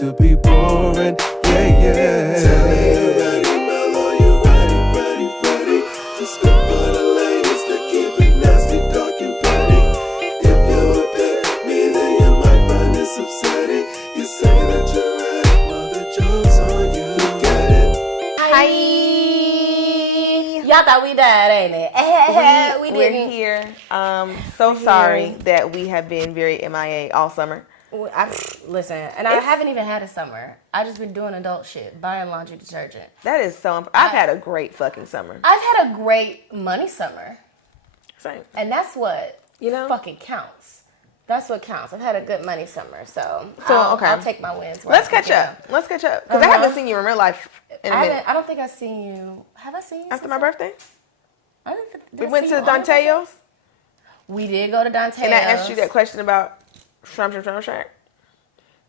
to be boring. Yeah, yeah. Tell me you ready, Mellow, you ready to spit for the ladies to keep it nasty, dark and petty. If you pick me, then you might find this upsetting. You say that you're ready, well the joke's on you. Get it? Hi. Y'all thought we died, ain't it? We We're didn't. here. So sorry that we have been very MIA all summer. Listen, and I haven't even had a summer. I just been doing adult shit, buying laundry detergent. That is so. I've had a great fucking summer. I've had a great money summer. Same. And that's what fucking counts. That's what counts. I've had a good money summer, so I'll take my wins. Let's catch up. Because I haven't seen you in real life in a minute. I don't think I've seen you. Have I seen you After my birthday? We went to Danteo's. We did go to Danteo's. And I asked you that question about Shrum Shack.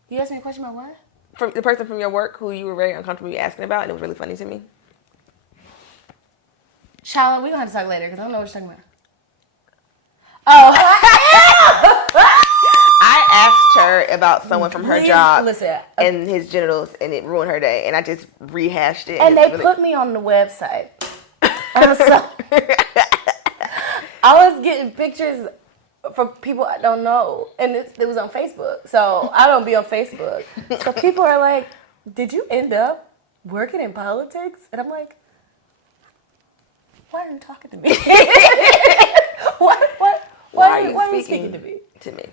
You asked me a question about what? From the person from your work who you were very uncomfortable asking about, and it was really funny to me. Charlotte, we're going to have to talk later because I don't know what you're talking about. Oh. I asked her about someone from her job and his genitals, and it ruined her day, and I just rehashed it. And they put me on the website. I'm sorry. I was getting pictures from people I don't know, and it was on Facebook. So I don't be on Facebook. So people are like, "Did you end up working in politics?" And I'm like, "Why are you talking to me? Why are you speaking to me?"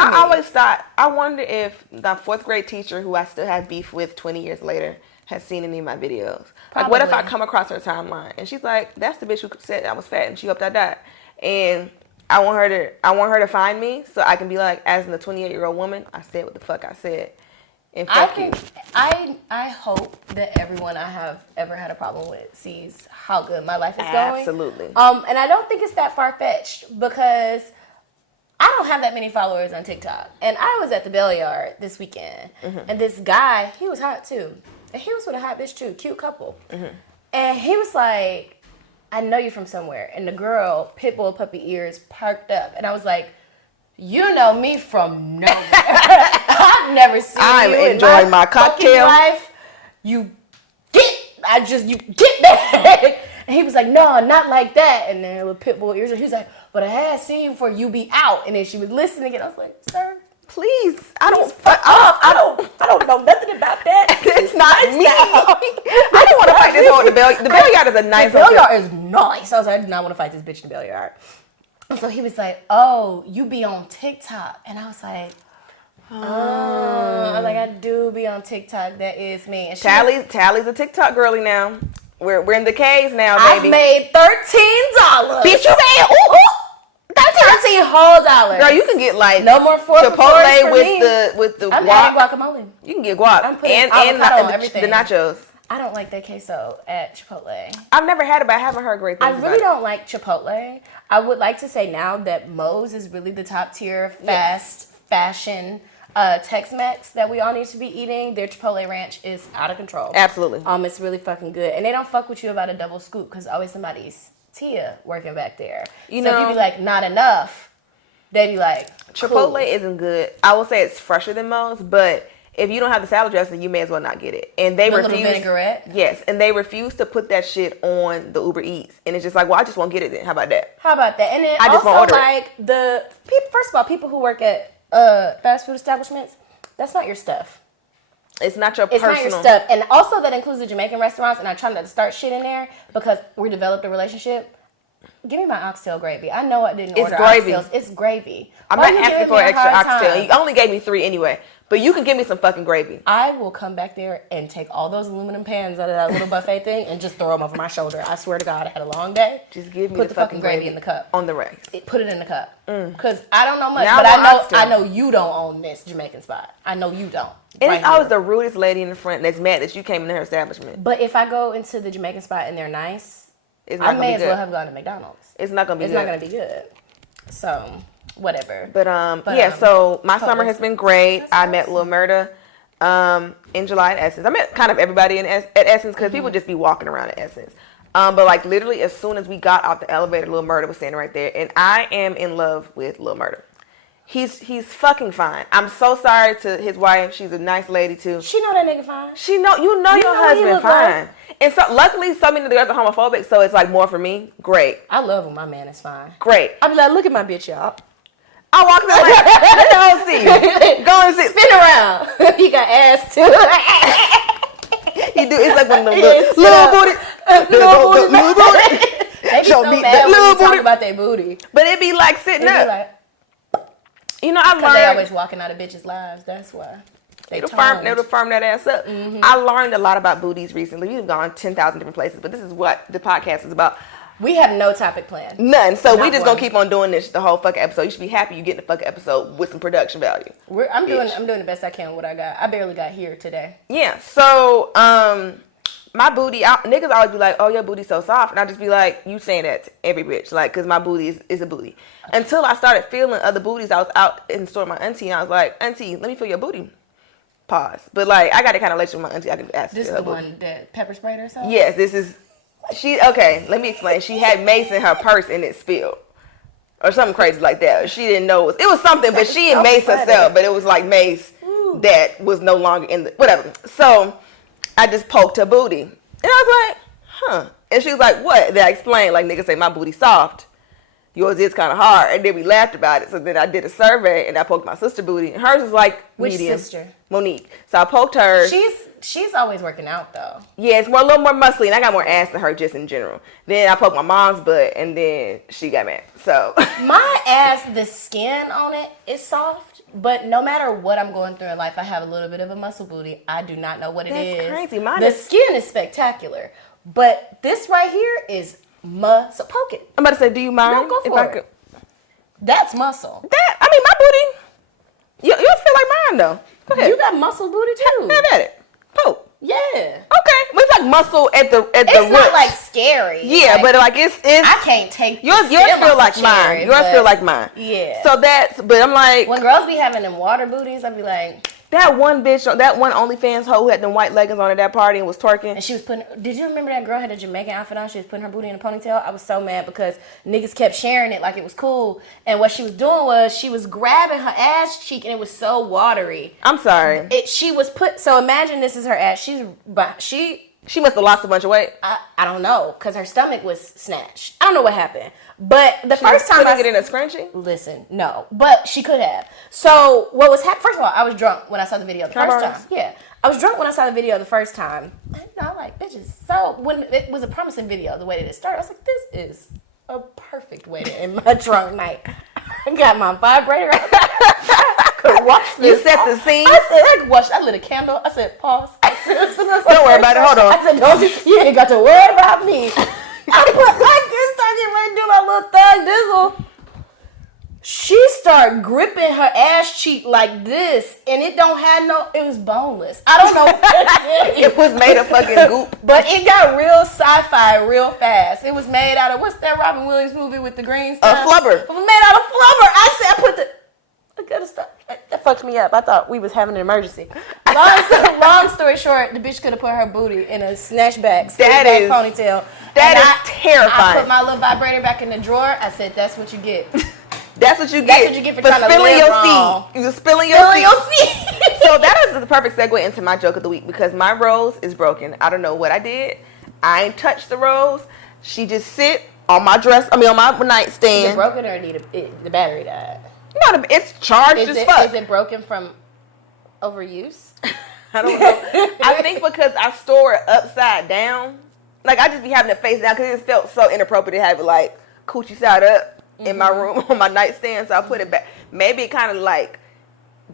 I always thought, I wonder if the fourth grade teacher who I still have beef with 20 years later has seen any of my videos. Probably. Like, what if I come across her timeline and she's like, "That's the bitch who said I was fat and she hoped I died," and I want her to find me so I can be like, as in the 28-year-old woman, I said what the fuck I said. And I hope that everyone I have ever had a problem with sees how good my life is going. Absolutely. And I don't think it's that far-fetched because I don't have that many followers on TikTok. And I was at the Bell Yard this weekend, and this guy, he was hot too. And he was with a hot bitch too, cute couple. And he was like, "I know you from somewhere." And the girl, pitbull puppy ears, perked up. And I was like, "You know me from nowhere. I've never seen you enjoying my cocktail. Life. You get back." And he was like, "No, not like that." And then with pitbull ears, he was like, "But I had seen you before you be out." And then she was listening, and I was like, "Sir, please, I don't know nothing about that. It's not me. I didn't want to fight this whole the Bell Yard is a nice. The Bell Yard is nice. I was like, I did not want to fight this bitch in the Bell Yard. And so he was like, "Oh, you be on TikTok," and I was like, I do be on TikTok. That is me. And Tally's a TikTok girly now. We're in the K's now, baby. I've made $13. Bitch, you made $13 whole dollars. Girl, you can get like no more Chipotle with the I'm guac. adding guacamole. You can get guac and on everything. The nachos. I don't like that queso at Chipotle. I've never had it, but I haven't heard great things. I really don't like Chipotle. I would like to say now that Moe's is really the top tier fast fashion Tex-Mex that we all need to be eating. Their Chipotle ranch is out of control. Absolutely. It's really fucking good. And they don't fuck with you about a double scoop because always somebody's Tia working back there. If you be like, "Not enough," they be like, Chipotle cool. Isn't good. I will say it's fresher than most, but if you don't have the salad dressing, you may as well not get it. And they refuse. Little vinaigrette? Yes, and they refuse to put that shit on the Uber Eats. And it's just like, well, I just won't get it then. How about that? And then I just also won't order like first of all, people who work at fast food establishments, that's not your stuff. It's not your personal. It's not your stuff. And also that includes the Jamaican restaurants, and I try not to start shit in there because we developed a relationship. Give me my oxtail gravy. I know I didn't order oxtails. It's gravy. I'm not asking for extra oxtail. You only gave me 3 anyway. But you can give me some fucking gravy. I will come back there and take all those aluminum pans out of that little buffet thing and just throw them over my shoulder. I swear to God, I had a long day. Just give me the fucking gravy in the cup. On the rice. Put it in the cup. Because I don't know much, but I know you don't own this Jamaican spot. I know you don't. And it's always the rudest lady in the front that's mad that you came into her establishment. But if I go into the Jamaican spot and they're nice, I may as well have gone to McDonald's. It's not gonna be good. It's not gonna be good. So whatever. But so my summer has been great. I met Lil Murda in July at Essence. I met kind of everybody at Essence because people just be walking around at Essence. But like literally as soon as we got off the elevator, Lil Murda was standing right there. And I am in love with Lil Murda. He's fucking fine. I'm so sorry to his wife. She's a nice lady too. She know that nigga fine. You know your husband fine. Like. And so luckily so many of the girls are homophobic, so it's like more for me. Great. I love when my man is fine. Great. I be like, look at my bitch, y'all. I walk in like, let the hoe see you. Go and sit. Spin around. He got ass too. He do. It's like one of them little booty. Little booty. They be so mad when you talk about their booty. But it be like sitting up. Like, you know, I learned. They always walking out of bitches' lives. That's why. They'll firm that ass up. Mm-hmm. I learned a lot about booties recently. We've gone 10,000 different places, but this is what the podcast is about. We have no topic plan. None. So we just gonna keep on doing this the whole fucking episode. You should be happy you getting the fucking episode with some production value. I'm doing the best I can with what I got. I barely got here today. Yeah. So my booty, niggas always be like, oh, your booty's so soft. And I just be like, you saying that to every bitch. Like, because my booty is a booty. Until I started feeling other booties. I was out in the store with my auntie, and I was like, auntie, let me feel your booty. Pause. But, like, I got that kind of relationship with my auntie. I can ask her. This is the one that pepper sprayed herself? Yes, this is. Okay, let me explain. She had mace in her purse, and it spilled. Or something crazy like that. She didn't know. It was something, but she had mace herself. But it was, like, mace that was no longer in the. Whatever. So I just poked her booty. And I was like, huh. And she was like, what? Then I explained, like, niggas say my booty soft. Yours is kind of hard. And then we laughed about it. So then I did a survey, and I poked my sister booty. And hers is like medium. Which sister? Monique. So I poked her. She's always working out, though. Yeah, it's a little more muscly, and I got more ass than her just in general. Then I poked my mom's butt, and then she got mad. So my ass, the skin on it is soft. But no matter what I'm going through in life, I have a little bit of a muscle booty. I do not know what it is. That's crazy. The skin is spectacular. But this right here is muscle. Poke it. I'm about to say, do you mind? No, go for it. That's muscle. My booty, you'll feel like mine, though. Go ahead. You got muscle booty, too. Have at it. Poke. Yeah. Okay. But it's like muscle at the It's roots. not like scary. Yeah, like, but like it's I can't take yours feel like mine. Yours feel like mine. Yeah. So but I'm like, when girls be having them water booties, I be like, that one bitch, that one OnlyFans hoe who had them white leggings on at that party and was twerking. And she was did you remember that girl had a Jamaican outfit on? She was putting her booty in a ponytail. I was so mad because niggas kept sharing it like it was cool. And what she was doing was she was grabbing her ass cheek and it was so watery. I'm sorry. So imagine this is her ass. She must have lost a bunch of weight. I don't know, because her stomach was snatched. I don't know what happened. But the first time I get in a scrunchie? Listen, no. But she could have. So what was happening? First of all, I was drunk when I saw the video the first time. Yeah. I was drunk when I saw the video the first time. I'm like, bitches. So when it was a promising video, the way that it started, I was like, this is a perfect way to end my drunk night. I got my vibrator. I could watch this. You set the scene? I lit a candle. I said, pause. Don't worry about it. Hold on. I said, you ain't got to worry about me. I put like this, start getting ready to do my little thug dizzle. She started gripping her ass cheek like this, and it was boneless. I don't know what it did. It was made of fucking goop. But it got real sci-fi real fast. It was made out of, what's that Robin Williams movie with the green stuff? Flubber. It was made out of flubber. I gotta stop. That fucked me up. I thought we was having an emergency. Long story short, the bitch could have put her booty in a snatchback, ponytail. That is terrifying. I put my little vibrator back in the drawer. I said, "That's what you get. That's what you get. That's what you get for trying to live wrong. You're spilling your seed. So that is the perfect segue into my joke of the week because my rose is broken. I don't know what I did. I ain't touched the rose. She just sit on my on my nightstand. Is it broken or the battery died? No, it's charged as fuck. Is it broken from overuse? I don't know. I think because I store it upside down. Like, I just be having it face down because it felt so inappropriate to have it, like, coochie side up in my room on my nightstand. So I put it back. Maybe it kind of, like,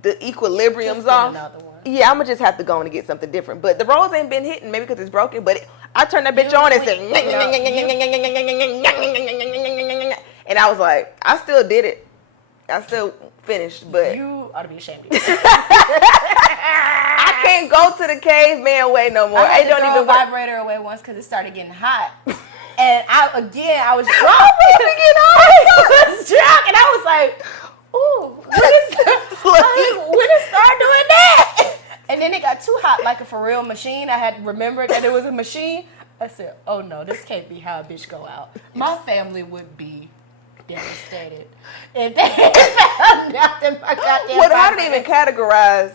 the equilibrium's off. Another one. Yeah, I'm going to just have to go and get something different. But the rose ain't been hitting, maybe because it's broken. But I turned that bitch on and said, and I was like, I still did it. I still finished, but you ought to be ashamed of yourself. I can't go to the caveman way no more. I had to throw a vibrator away once because it started getting hot, and I was drunk. I was drunk, and I was like, "Ooh, when it started doing that?" And then it got too hot, like a for real machine. I had remembered that it was a machine. I said, "Oh no, this can't be how a bitch go out. My family would be devastated if they found out that my goddamn Well, how did vibrator- they even categorize?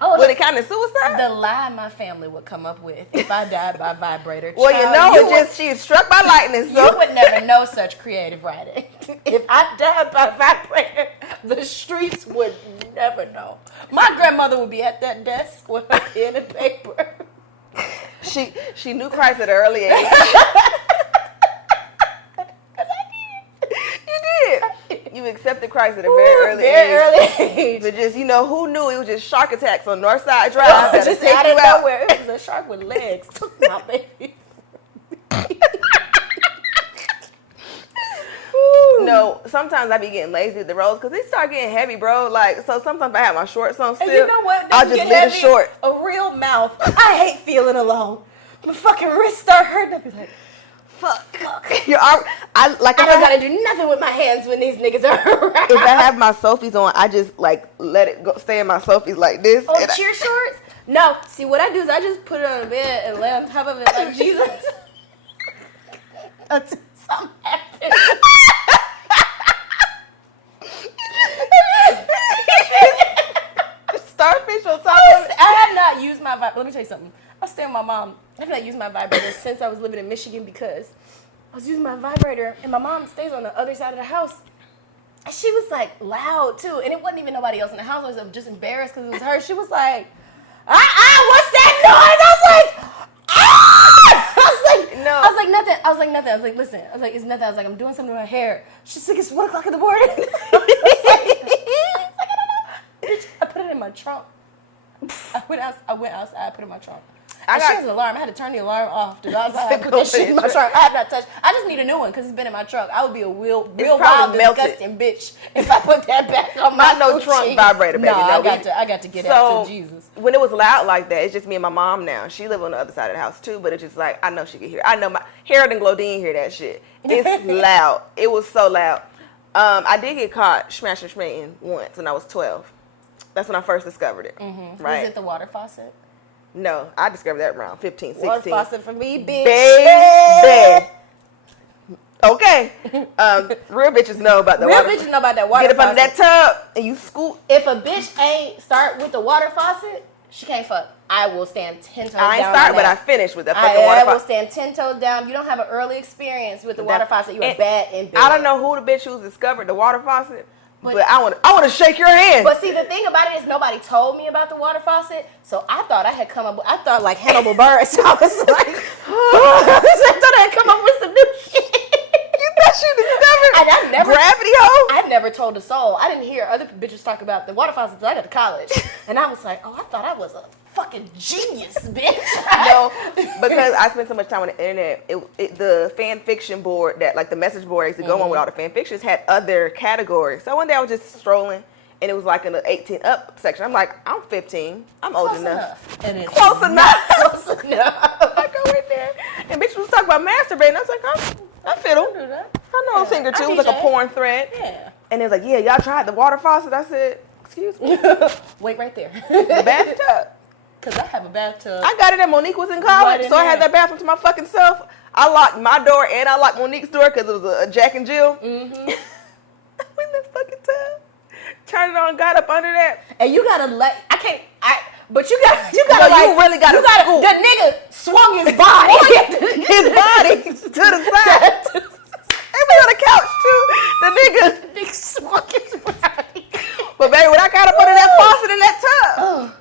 Oh, Would it count as suicide? the lie my family would come up with if I died by vibrator. Well, Child, you know, she is struck by lightning. So you would never know such creative writing. If I died by vibrator, the streets would never know. My grandmother would be at that desk with her pen and paper. she knew Christ at an early age. You did. You accepted Christ at a very early age. But just, you know, who knew it was just shark attacks on Northside Drive? That Just take out you of out. nowhere. It was a shark with legs. Took my baby. No, sometimes I be getting lazy with the rolls because they start getting heavy, bro. Like, so sometimes I have my shorts on still. And you know what? I'll just leave it short. A real mouth. I hate feeling alone. My fucking wrists start hurting. I'll be like, fuck. I don't gotta do nothing with my hands when these niggas are around. If I have my Sophies on, I just like let it go, stay in my Sophies like this. Oh, cheer shorts? No. See, what I do is I just put it on the bed and lay on top of it like Jesus. Until something happens. Starfish on top of it. I have not used my vibrator. Let me tell you something. I stay with my mom. I have not used my vibrator since I was living in Michigan because I was using my vibrator and my mom stays on the other side of the house. And she was like loud too. And it wasn't even nobody else in the house. I was just embarrassed because it was her. She was like, what's that noise? I was like, No. I was like, nothing. I was like, listen. I was like, it's nothing. I was like, I'm doing something to my hair. She's like, it's 1 o'clock in the morning. I was like, I don't know. Bitch, I put it in my trunk. I went outside, put it in my trunk. She has an alarm. I had to turn the alarm off to go outside and put that shit in my trunk. I have not touched. I just need a new one because it's been in my trunk. I would be a real wild, disgusting bitch if I put that back on my no trunk vibrator, baby. No, I got to get out to Jesus. When it was loud like that, it's just me and my mom now. She live on the other side of the house too, but it's just like I know she can hear. I know my Harold and Glodine hear that shit. It's loud. It was so loud. I did get caught smashing once when I was 12. That's when I first discovered it. Mm-hmm. Right? Was it the water faucet? No, I discovered that around 15, 16. Water faucet for me, bitch. Baby. Okay. Real bitches know about the water. Real bitches know about that water faucet. Get up under that tub and you scoop. If a bitch ain't start with the water faucet, she can't fuck. I will stand 10 toes down. I ain't start, but I finished with the fucking water faucet. I will stand 10 toes down. You don't have an early experience with the water faucet. You are bad in bed. I don't know who the bitch who's discovered the water faucet. But I want to shake your hand. But see, the thing about it is nobody told me about the water faucet, so I thought I had come up. I thought like Hannibal Buress. So I was like, I thought I had come up with some new shit. You thought you discovered gravity hole? I never told a soul. I didn't hear other bitches talk about the water faucet until I got to college, and I was like, oh, I thought I was a fucking genius, bitch. No, because I spent so much time on the internet. The fan fiction board that like the message board used to go on with all the fan fictions had other categories. So one day I was just strolling and it was like in the 18 up section. I'm like, I'm 15. I'm old enough. Close enough. Close enough. I go in there and bitch was talking about masturbating. I was like, I fiddle. I know a thing or two. It was like a porn thread. Yeah. And it was like, yeah, y'all tried the water faucet. I said, excuse me. Wait right there. The bathtub. Because I have a bathtub. I got it and Monique was in college, so I had that bathroom to my fucking self. I locked my door and I locked Monique's door because it was a Jack and Jill. Mm-hmm. I went in that fucking tub, turned it on, got up under that. And you gotta but you gotta you really gotta scoop. The nigga swung his body. His body to the side. They be on the couch too. The nigga swung his body. But baby, when I got up under that faucet in that tub.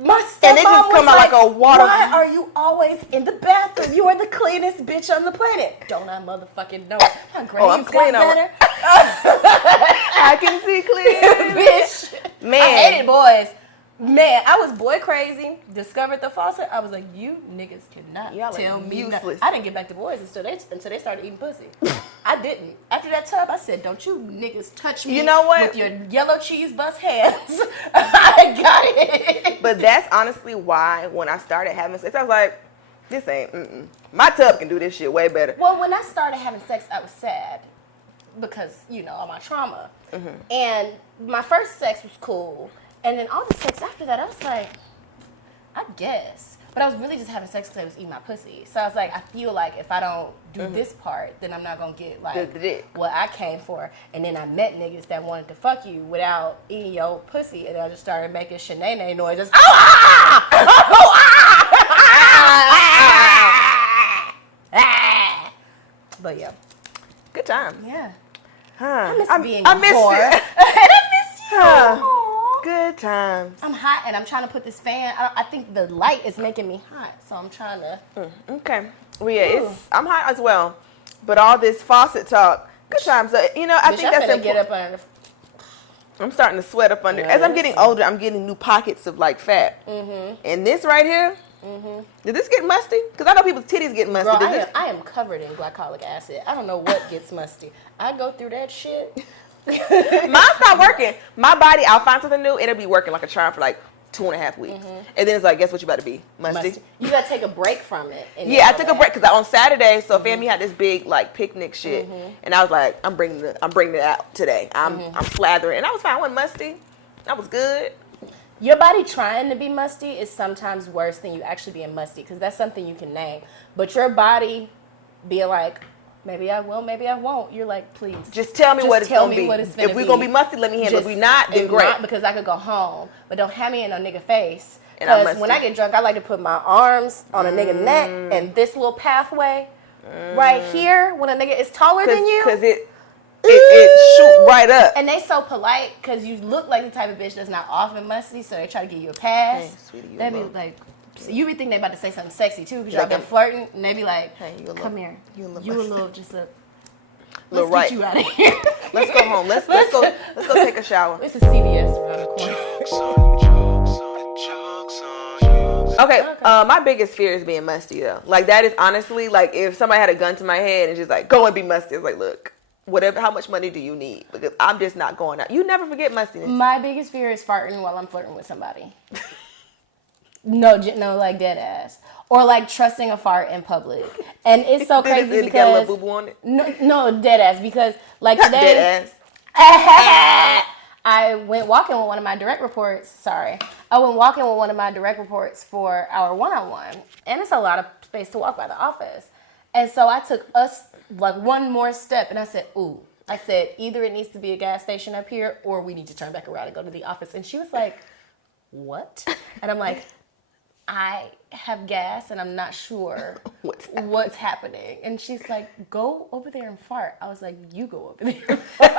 My and it just come out like a water. Why are you always in the bathroom? You are the cleanest bitch on the planet. Don't I motherfucking know? I'm clean on it. I can see clear. Bitch. Man. I hated boys. Man, I was boy crazy. Discovered the faucet. I was like, you niggas cannot tell me. I didn't get back to boys until they started eating pussy. I didn't. After that tub, I said, don't you niggas touch me. You know what? With your yellow cheese bus hands. I got it. But that's honestly why when I started having sex, I was like, this ain't. My tub can do this shit way better. Well, when I started having sex, I was sad because all my trauma. Mm-hmm. And my first sex was cool. And then all the sex after that, I was like, I guess. But I was really just having sex because I was eating my pussy. So I was like, I feel like if I don't do this part, then I'm not going to get like what I came for. And then I met niggas that wanted to fuck you without eating your pussy. And I just started making shenanigans noises. But yeah. Good times. Yeah. Huh. I miss being I miss whore. it. And I miss you. Huh. Aw. Good times. I'm hot and I'm trying to put this fan. I think the light is making me hot, so I'm trying to. Okay. Well, yeah, I'm hot as well. But all this faucet talk, good times. You know, I think that's important. Get up under the. I'm starting to sweat up under. As I'm getting older, I'm getting new pockets of like fat. And this right here, did this get musty? Because I know people's titties get musty. Girl, I am covered in glycolic acid. I don't know what gets musty. I go through that shit. Mine's not working. My body, I'll find something new. It'll be working like a charm for like 2.5 weeks. And then it's like, guess what you about to be? Musty. You got to take a break from it. Yeah, I took a break because on Saturday, so family had this big like picnic shit. And I was like, I'm bringing it out today. I'm slathering. And I was fine. I wasn't musty. I was good. Your body trying to be musty is sometimes worse than you actually being musty because that's something you can name. But your body being like, maybe I will, maybe I won't. You're like, please. Just tell me what it's going to be. If we're going to be musty, let me handle it. If we not, then great. Not, because I could go home. But don't have me in no nigga face. Because when I get drunk, I like to put my arms on a nigga neck and this little pathway right here when a nigga is taller than you. Because it shoot right up. And they so polite because you look like the type of bitch that's not often musty, so they try to give you a pass. Hey, sweetie, they be like, so you be thinking they about to say something sexy too because y'all been flirting, and they be like, hey, come here. You a little just a... Let's get you out of here. Let's go home. Let's go take a shower. It's a CVS around the corner. Okay, my biggest fear is being musty though. Like that is honestly like if somebody had a gun to my head and just like go and be musty, it's like look, whatever. How much money do you need? Because I'm just not going out. You never forget mustiness. My biggest fear is farting while I'm flirting with somebody. No, like dead ass. Or like trusting a fart in public. And it's so crazy because... Got a little boo-boo on it? No, dead ass. Because like today... Dead ass. I went walking with one of my direct reports. Sorry. I went walking with one of my direct reports for our one-on-one. And it's a lot of space to walk by the office. And so I took us like one more step and I said, ooh. I said, either it needs to be a gas station up here or we need to turn back around and go to the office. And she was like, what? And I'm like... I have gas and I'm not sure what's happening. And she's like, go over there and fart. I was like, you go over there and fart.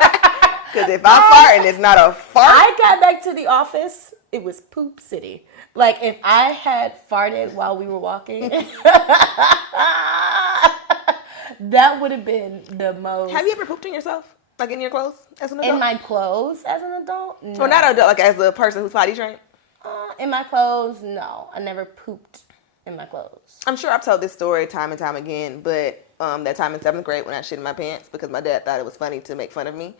Because if I'm farting, it's not a fart. I got back to the office, it was poop city. Like if I had farted while we were walking, that would have been the most. Have you ever pooped in yourself? Like in your clothes as an adult? In my clothes as an adult? No. Well, not an adult, like as a person who's potty trained? In my clothes, no. I never pooped in my clothes. I'm sure I've told this story time and time again, but that time in 7th grade when I shit in my pants because my dad thought it was funny to make fun of me.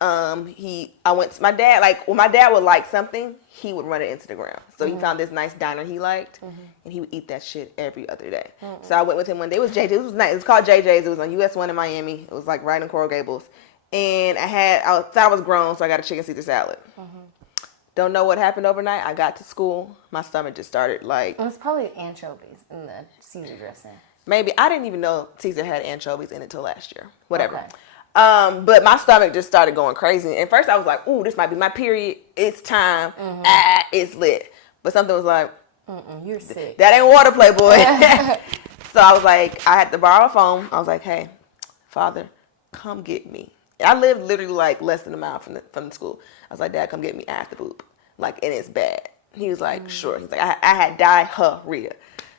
My dad would like something, he would run it into the ground. So he found this nice diner he liked, and he would eat that shit every other day. So I went with him one day. It was JJ's. It was nice. It was called JJ's. It was on US 1 in Miami. It was like right in Coral Gables. And I thought I was grown, so I got a chicken Caesar salad. Don't know what happened overnight. I got to school. My stomach just started like... It was probably anchovies in the Caesar dressing. Maybe. I didn't even know Caesar had anchovies in it till last year. Whatever. Okay. But my stomach just started going crazy. And first I was like, ooh, this might be my period. It's time. It's lit. But something was like... you're sick. That ain't water, Playboy. So I was like, I had to borrow a phone. I was like, hey, Father, come get me. I lived literally like less than a mile from the school. I was like, Dad, come get me after poop. Like, and it's bad. He was like, sure. He's like, I had diarrhea.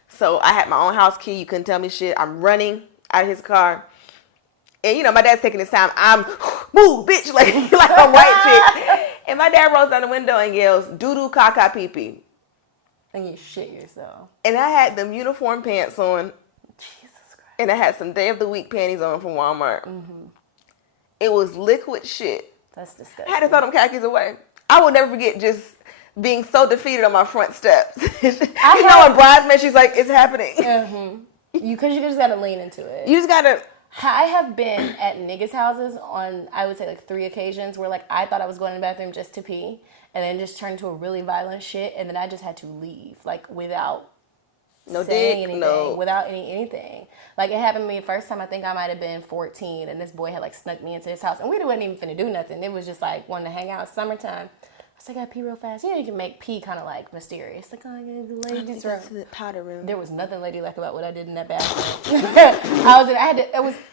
So I had my own house key. You couldn't tell me shit. I'm running out of his car. And, you know, my dad's taking his time. I'm, move, bitch, like I'm white chick. And my dad rolls down the window and yells, doo-doo, caca, pee-pee. And you shit yourself. And I had them uniform pants on. Jesus Christ. And I had some day of the week panties on from Walmart. It was liquid shit. That's disgusting. I had to throw them khakis away. I will never forget just being so defeated on my front steps. You know, when bridesmaid, she's like, it's happening. Because you just got to lean into it. You just got to... I have been at niggas' houses on, I would say, like 3 occasions where, like, I thought I was going to the bathroom just to pee, and then just turned to a really violent shit, and then I just had to leave, like, without saying anything, without anything. Like, it happened to me the first time. I think I might have been 14, and this boy had, like, snuck me into his house. And we wasn't even finna do nothing. It was just, like, wanting to hang out. It's summertime. I was like, I pee real fast. You know, you can make pee kind of, like, mysterious. Like, oh, I gotta go to ladies' room. The powder room. There was nothing ladylike about what I did in that bathroom.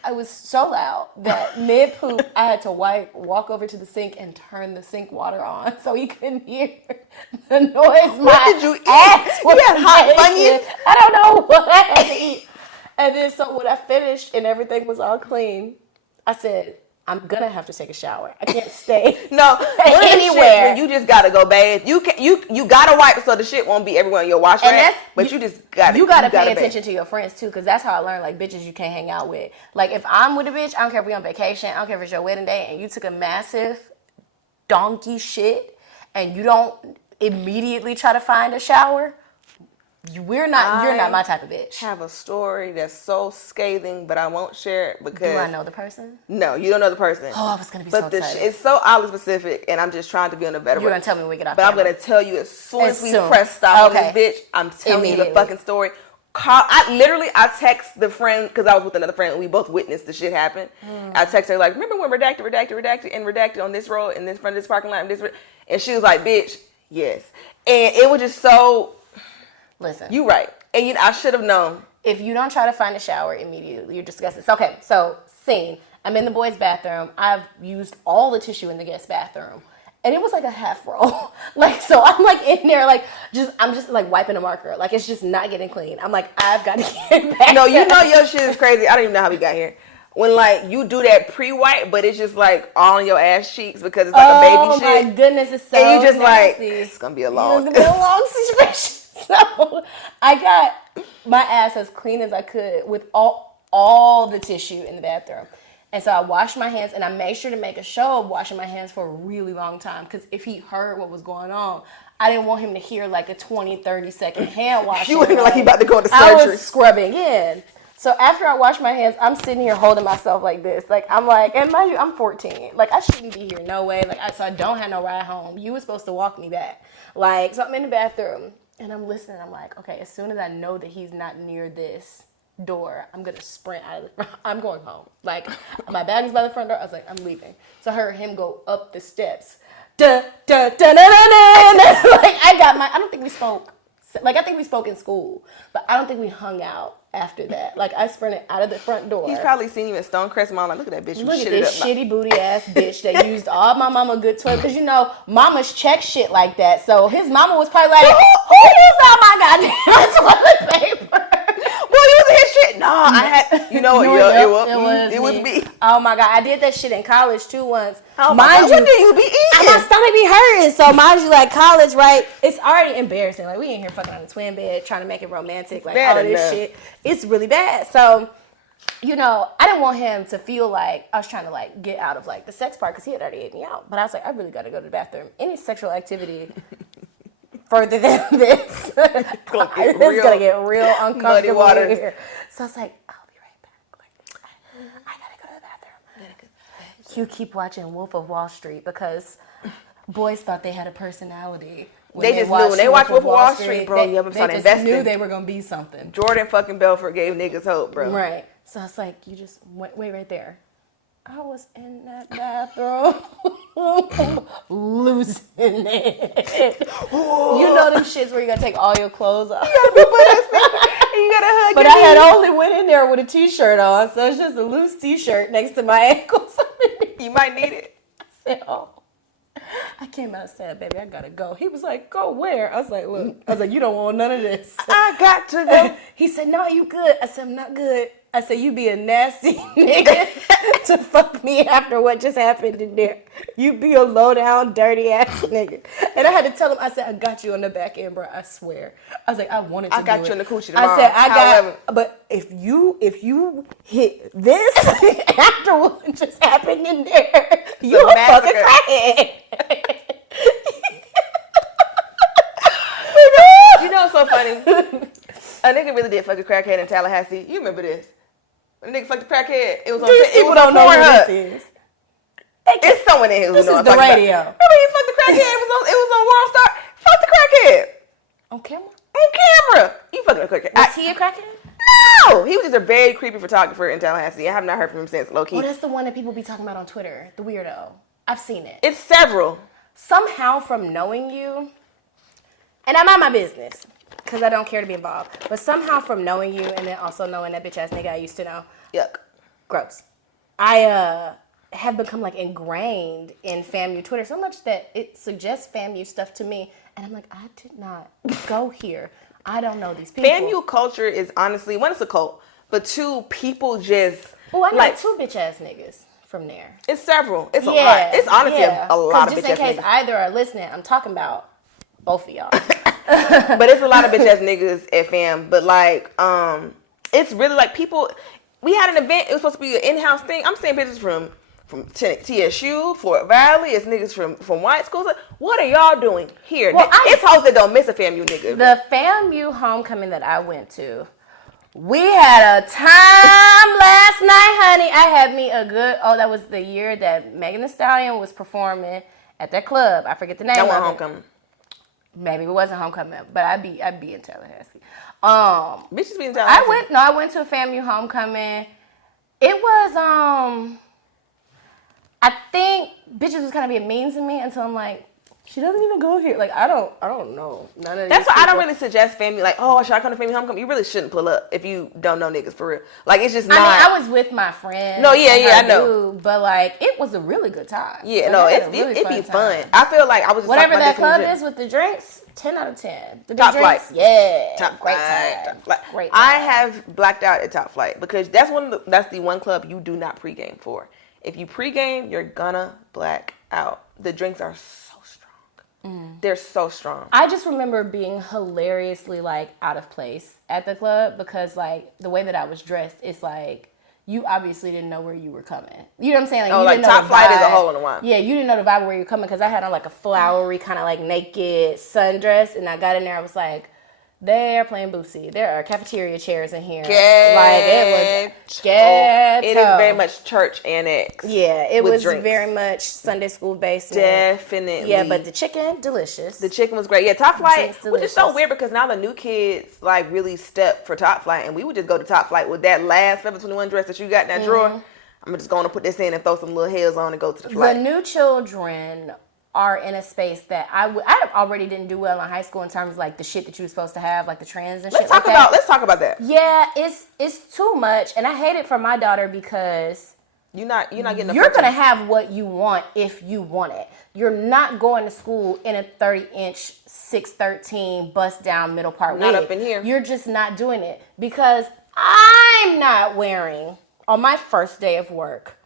It was so loud that mid-poop, I had to walk over to the sink and turn the sink water on so he couldn't hear the noise. What did you eat? You had hot Funyuns? I don't know what I had to eat. And then so when I finished and everything was all clean, I said, I'm gonna have to take a shower. I can't stay anywhere. When you just gotta go bathe. You gotta wipe so the shit won't be everywhere in your wash rack. But you gotta pay attention to your friends too, because that's how I learned, like, bitches you can't hang out with. Like, if I'm with a bitch, I don't care if we on vacation, I don't care if it's your wedding day, and you took a massive donkey shit and you don't immediately try to find a shower, you're not my type of bitch. I have a story that's so scathing, but I won't share it because... Do I know the person? No, you don't know the person. Oh, I was going to be so excited. It's so oddly specific, and I'm just trying to be on a better way. You're going to tell me when we get off But camera. I'm going to tell you as soon as we press stop on this bitch, I'm telling you the fucking story. I text the friend, because I was with another friend, and we both witnessed the shit happen. I text her, like, remember when redacted on this road, in this front of this parking lot, and she was like, bitch, yes. And it was just so... Listen. You right. And I should have known. If you don't try to find a shower immediately, you're disgusting. So, okay, so scene. I'm in the boys' bathroom. I've used all the tissue in the guest bathroom. And it was like a half roll. Like, so I'm like in there, like, I'm just like wiping a marker. Like, it's just not getting clean. I'm like, I've got to get back. No, you know your shit is crazy. I don't even know how we got here. When, like, you do that pre-wipe, but it's just, like, all on your ass cheeks because it's like a baby shit. Oh, my goodness, it's so and you just nasty. Like, it's going to be a long situation. So I got my ass as clean as I could with all the tissue in the bathroom. And so I washed my hands, and I made sure to make a show of washing my hands for a really long time, because if he heard what was going on, I didn't want him to hear like a 20, 30-second hand washing. You wouldn't like he about to go to surgery. I was scrubbing in. So after I wash my hands, I'm sitting here holding myself like this. Like, I'm like, and mind you, I'm 14. Like, I shouldn't be here, no way. Like, so I don't have no ride home. You were supposed to walk me back. Like, so I'm in the bathroom. And I'm listening. I'm like, okay, as soon as I know that he's not near this door, I'm going to sprint out of the front. I'm going home. Like, my bag is by the front door. I was like, I'm leaving. So I heard him go up the steps. Like, I don't think we spoke. Like, I think we spoke in school. But I don't think we hung out after that. Like, I sprinted out of the front door. He's probably seen you in Stonecrest Mall. Like, look at that bitch. Look at this shitty booty ass bitch that used all my mama good toilet. Because, you know, mamas check shit like that. So his mama was probably like, who used all my goddamn toilet paper? Well, you was his shit. No, I had, you know what? It was me. Oh my God. I did that shit in college too once. Oh my God. What did you be eating? My stomach be hurting. So mind you, like, college, right? It's already embarrassing. Like, we in here fucking on a twin bed trying to make it romantic. Like, all this shit. It's really bad. So, you know, I didn't want him to feel like I was trying to, like, get out of, like, the sex part, because he had already ate me out. But I was like, I really got to go to the bathroom. Any sexual activity further than this, it's going to get real uncomfortable here. So I was like, I'll be right back. Like, I got to go to the bathroom. You keep watching Wolf of Wall Street, because boys thought they had a personality. They just knew when they watched Wolf of Wall Street, bro. They just knew they were gonna be something. Jordan fucking Belfort gave niggas hope, bro. Right. So I was like, you just wait right there. I was in that bathroom losing it. You know them shits where you gotta take all your clothes off. You gotta be you gotta hug. But I had only went in there with a t-shirt on, so it's just a loose t-shirt next to my ankles. You might need it. I said, oh. I came out and said, baby, I gotta go. He was like, go where? I was like, look. I was like, you don't want none of this. I got to go. He said, no, you good. I said, I'm not good. I said, you be a nasty nigga to fuck me after what just happened in there. You be a low down, dirty ass nigga. And I had to tell him, I said, I got you on the back end, bro. I swear. I was like, I wanted to do it. I got you in the coochie tomorrow. I said, but if you hit this after what just happened in there, you a fucking crackhead. You know what's so funny? A nigga really did fuck a crackhead in Tallahassee. You remember this? When a nigga fucked a crackhead, it was on Pornhub. It's someone in here who knows. This is the radio. Remember he fucked the crackhead? It was on World Star. Fuck the crackhead. On camera? On camera. You fucking crackhead. Was he a crackhead? No! He was just a very creepy photographer in Tallahassee. I have not heard from him since, low key. Well, that's the one that people be talking about on Twitter. The weirdo. I've seen it. It's several. Somehow from knowing you, and I'm out my business, because I don't care to be involved, but somehow from knowing you and then also knowing that bitch ass nigga I used to know. Yuck. Gross. I have become like ingrained in FAMU Twitter so much that it suggests FAMU stuff to me, and I'm like, I did not go here. I don't know these people. FAMU culture is honestly, one, it's a cult, but two, people just... Oh, I know like 2 bitch ass niggas from there. It's several. It's a lot. It's honestly a lot of bitch ass niggas. Just in case either are listening, I'm talking about both of y'all. But it's a lot of bitch ass niggas at FAM. But like, it's really like people... We had an event. It was supposed to be an in-house thing. I'm seeing pictures from TSU, Fort Valley. It's niggas from white schools. What are y'all doing here? Well, it's hoes that don't miss a FAMU nigga. The FAMU homecoming that I went to, we had a time last night, honey. I had me a good... Oh, that was the year that Megan Thee Stallion was performing at that club. I forget the name of it. That wasn't homecoming. Maybe it wasn't homecoming, but I'd be in Tallahassee. Bitches be in Tallahassee. I went to a FAMU homecoming. It was I think bitches was kind of being mean to me until I'm like, she doesn't even go here. Like I don't know. None of That's why I don't really suggest family. Like, oh, should I come to family homecoming? You really shouldn't pull up if you don't know niggas for real. Like it's just not. I mean, I was with my friend. No, I know. Dude, but like, it was a really good time. Yeah, no, it'd be fun. I feel like I was just whatever that club is with the drinks. 10 out of 10. The Top Flight. Yeah. Great time. Great time. I have blacked out at Top Flight because that's the one club you do not pregame for. If you pregame, you're gonna black out. The drinks are so strong. They're so strong. I just remember being hilariously like out of place at the club because like the way that I was dressed, it's like you obviously didn't know where you were coming. You know what I'm saying? Like, you didn't Top know Flight is a hole in the wine. Yeah, you didn't know the vibe where you were coming because I had on like a flowery kind of like naked sundress, and I got in there. I was like, they're playing Boosie. There are cafeteria chairs in here. Like it was ghetto. It is very much church annex. Yeah, it was drinks. very much Sunday school based. Definitely. Yeah, but the chicken, delicious. The chicken was great. Yeah, Top Flight, which is so weird because now the new kids like really step for Top Flight, and we would just go to Top Flight with that last Forever 21 dress that you got in that drawer. I'm just going to put this in and throw some little heels on and go to the flight. The new children are in a space that I already didn't do well in high school in terms of like the shit that you were supposed to have, like the trends and shit. Let's talk about that. Yeah, it's too much, and I hate it for my daughter because you're not getting. You're gonna have what you want if you want it. You're not going to school in a 30-inch 613 bust down middle part wig. Not up in here. You're just not doing it because I'm not wearing on my first day of work.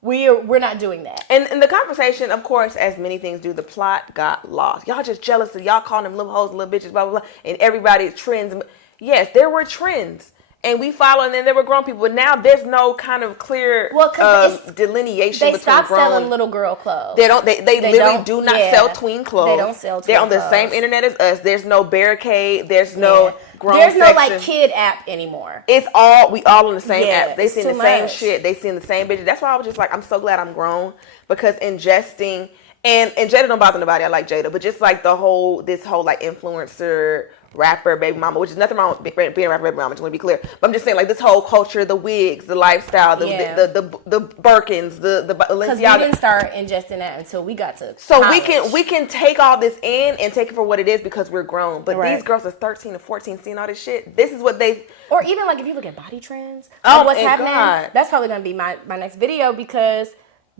We're not doing that. And the conversation, of course, as many things do, the plot got lost. Y'all just jealous of y'all calling them little hoes, little bitches, blah, blah, blah. And everybody trends. Yes, there were trends. And we followed, and then there were grown people. But now there's no kind of clear delineation between grown. They stopped selling little girl clothes. They don't. They literally do not sell tween clothes. They don't sell tween They're on the clothes. same internet as us. There's no barricade. There's no grown There's no section. like kid app anymore. It's all we all on the same app. They it's seeing the same shit. They seeing the same bitches. That's why I was just like, I'm so glad I'm grown because ingesting and Jada don't bother nobody. I like Jada, but just like this whole like influencer, rapper, baby mama, which is nothing wrong with being a rapper, baby mama. Just want to be clear. But I'm just saying like this whole culture, the wigs, the lifestyle, the Birkins, the Balenciaga. Because we didn't start ingesting that until we got to so college. we can take all this in and take it for what it is because we're grown. But these girls are 13 and 14 seeing all this shit. This is what they... Or even like if you look at body trends, what's happening, God. That's probably going to be my next video because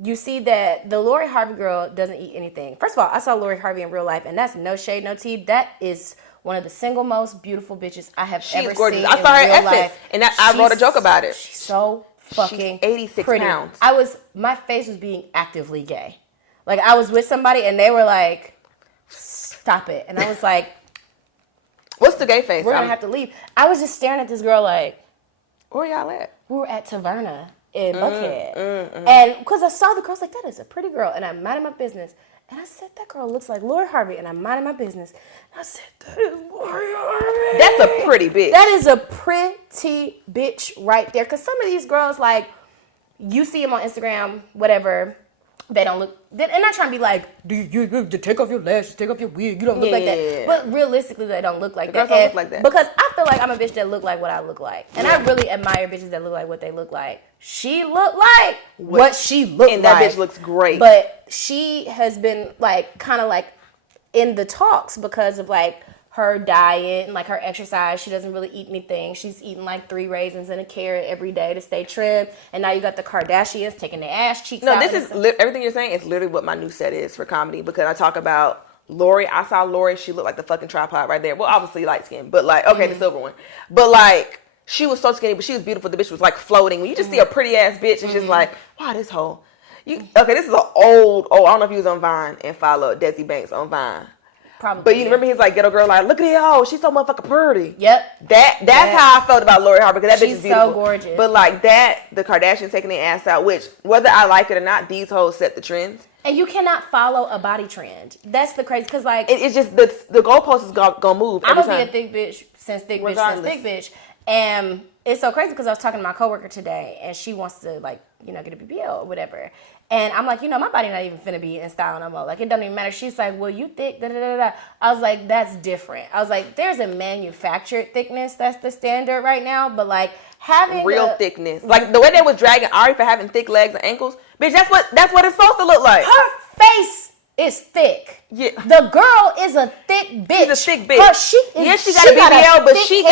you see that the Lori Harvey girl doesn't eat anything. First of all, I saw Lori Harvey in real life and that's no shade, no tea. That is one of the single most beautiful bitches I have ever gorgeous. seen. I saw her in at real Essence, life. and I wrote a joke about it. She's so fucking she's 86 pretty. pounds. My face was being actively gay. Like I was with somebody and they were like, stop it. And I was like, what's the gay face? We're going to have to leave. I was just staring at this girl like, where y'all at? We were at Taverna in Buckhead. And because I saw the girl, I was like, that is a pretty girl. And I minded my business. And I said, that girl looks like Lori Harvey. And I minded my business. And I said, that is Lori Harvey. That's a pretty bitch. That is a pretty bitch right there. Because some of these girls, like, you see them on Instagram, whatever. they don't look. They're not trying to be like, do you take off your lashes, take off your wig. You don't look like that. But realistically, they don't look like that. Don't look like that. Because I feel like I'm a bitch that look like what I look like, and I really admire bitches that look like what they look like. She looked like what she looked like, and that bitch looks great. But she has been like kind of like in the talks because of like her diet and like her exercise. She doesn't really eat anything. She's eating like 3 raisins and a carrot every day to stay trim. And now you got the Kardashians taking their ass cheeks out. No, this is everything you're saying is literally what my new set is for comedy, because I talk about Lori. I saw Lori. She looked like the fucking tripod right there. Well, obviously light skin, but like, okay, the silver one. But like, she was so skinny, but she was beautiful. The bitch was like floating. When you just see a pretty ass bitch, it's just like, wow, this hoe. Okay, this is an old, I don't know if you was on Vine and followed Desi Banks on Vine. Probably, but you remember he's like ghetto girl, like, look at her, she's so motherfucking pretty. Yep. That's how I felt about Lori Harvey, because that bitch is beautiful. So gorgeous. But like that, the Kardashians taking their ass out, which whether I like it or not, these hoes set the trends. And you cannot follow a body trend. That's the crazy, because like it's just the goalpost is gonna move. I'm gonna be a thick bitch since thick bitch. And it's so crazy because I was talking to my coworker today, and she wants to like get a BBL or whatever. And I'm like, my body not even finna be in style no more. Like, it don't even matter. She's like, well, you thick, da-da-da-da. I was like, that's different. I was like, there's a manufactured thickness that's the standard right now. But, like, having real thickness. Like, the way they was dragging Ari for having thick legs and ankles, bitch, that's what it's supposed to look like. Her face is thick. Yeah. The girl is a thick bitch. She's a thick bitch. She got a BBL, but she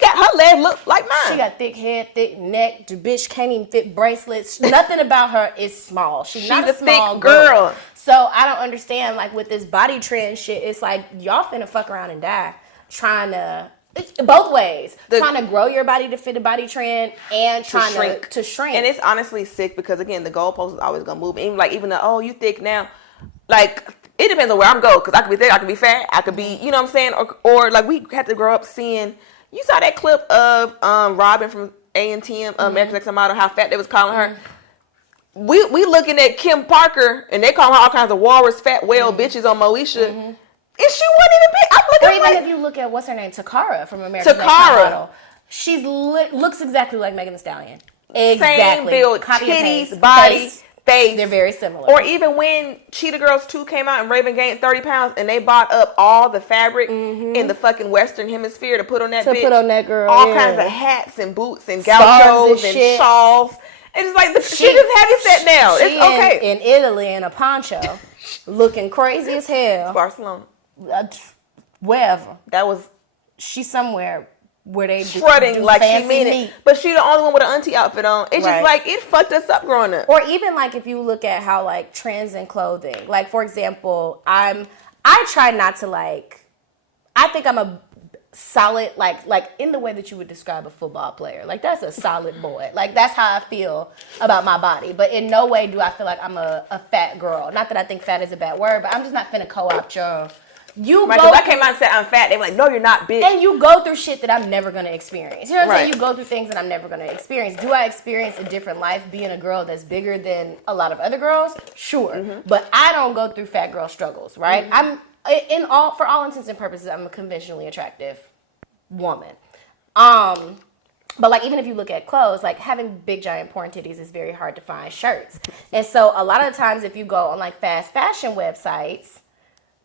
got her leg look like mine. She got thick head, thick neck. The bitch can't even fit bracelets. Nothing about her is small. She's not a small thick girl. So I don't understand, like, with this body trend shit, it's like y'all finna fuck around and die trying to. It's both ways. Trying to grow your body to fit a body trend and trying to shrink. And it's honestly sick because, again, the goalpost is always going to move. Even though, you thick now. Like, it depends on where I'm going, because I could be thick, I could be fat, I could be, you know what I'm saying? Or like, we had to grow up seeing, you saw that clip of Robin from A&T, American Next Top Model, how fat they was calling her. We looking at Kim Parker, and they call her all kinds of walrus, fat whale bitches on Moesha. And she wasn't even big. I'm looking or even if you look at, what's her name, Takara from American Next Top Model. She looks exactly like Megan Thee Stallion. Exactly. Same build, titties, body, face. They're very similar. Or even when Cheetah Girls 2 came out and Raven gained 30 pounds and they bought up all the fabric in the fucking Western Hemisphere to put on that bitch. Put on that girl. All kinds of hats and boots and gauchos and shawls. And it's like, she just heavy set now. It's okay. In Italy in a poncho, looking crazy as hell. Barcelona. Wherever. That was. She's somewhere where they strutting do like fancy she mean meat. it, but she the only one with an auntie outfit on. It's just like, it fucked us up growing up. Or even like if you look at how like trends in clothing, like for example, I try not to like. I think I'm a solid like in the way that you would describe a football player. Like, that's a solid boy. Like, that's how I feel about my body. But in no way do I feel like I'm a fat girl. Not that I think fat is a bad word, but I'm just not finna co-opt your. I came out and said I'm fat. They were like, no, you're not, bitch. And you go through shit that I'm never going to experience. You know what I'm saying? You go through things that I'm never going to experience. Do I experience a different life being a girl that's bigger than a lot of other girls? Sure. But I don't go through fat girl struggles, right? For all intents and purposes, I'm a conventionally attractive woman. But like, even if you look at clothes, like having big giant porn titties is very hard to find shirts. And so a lot of the times if you go on like fast fashion websites,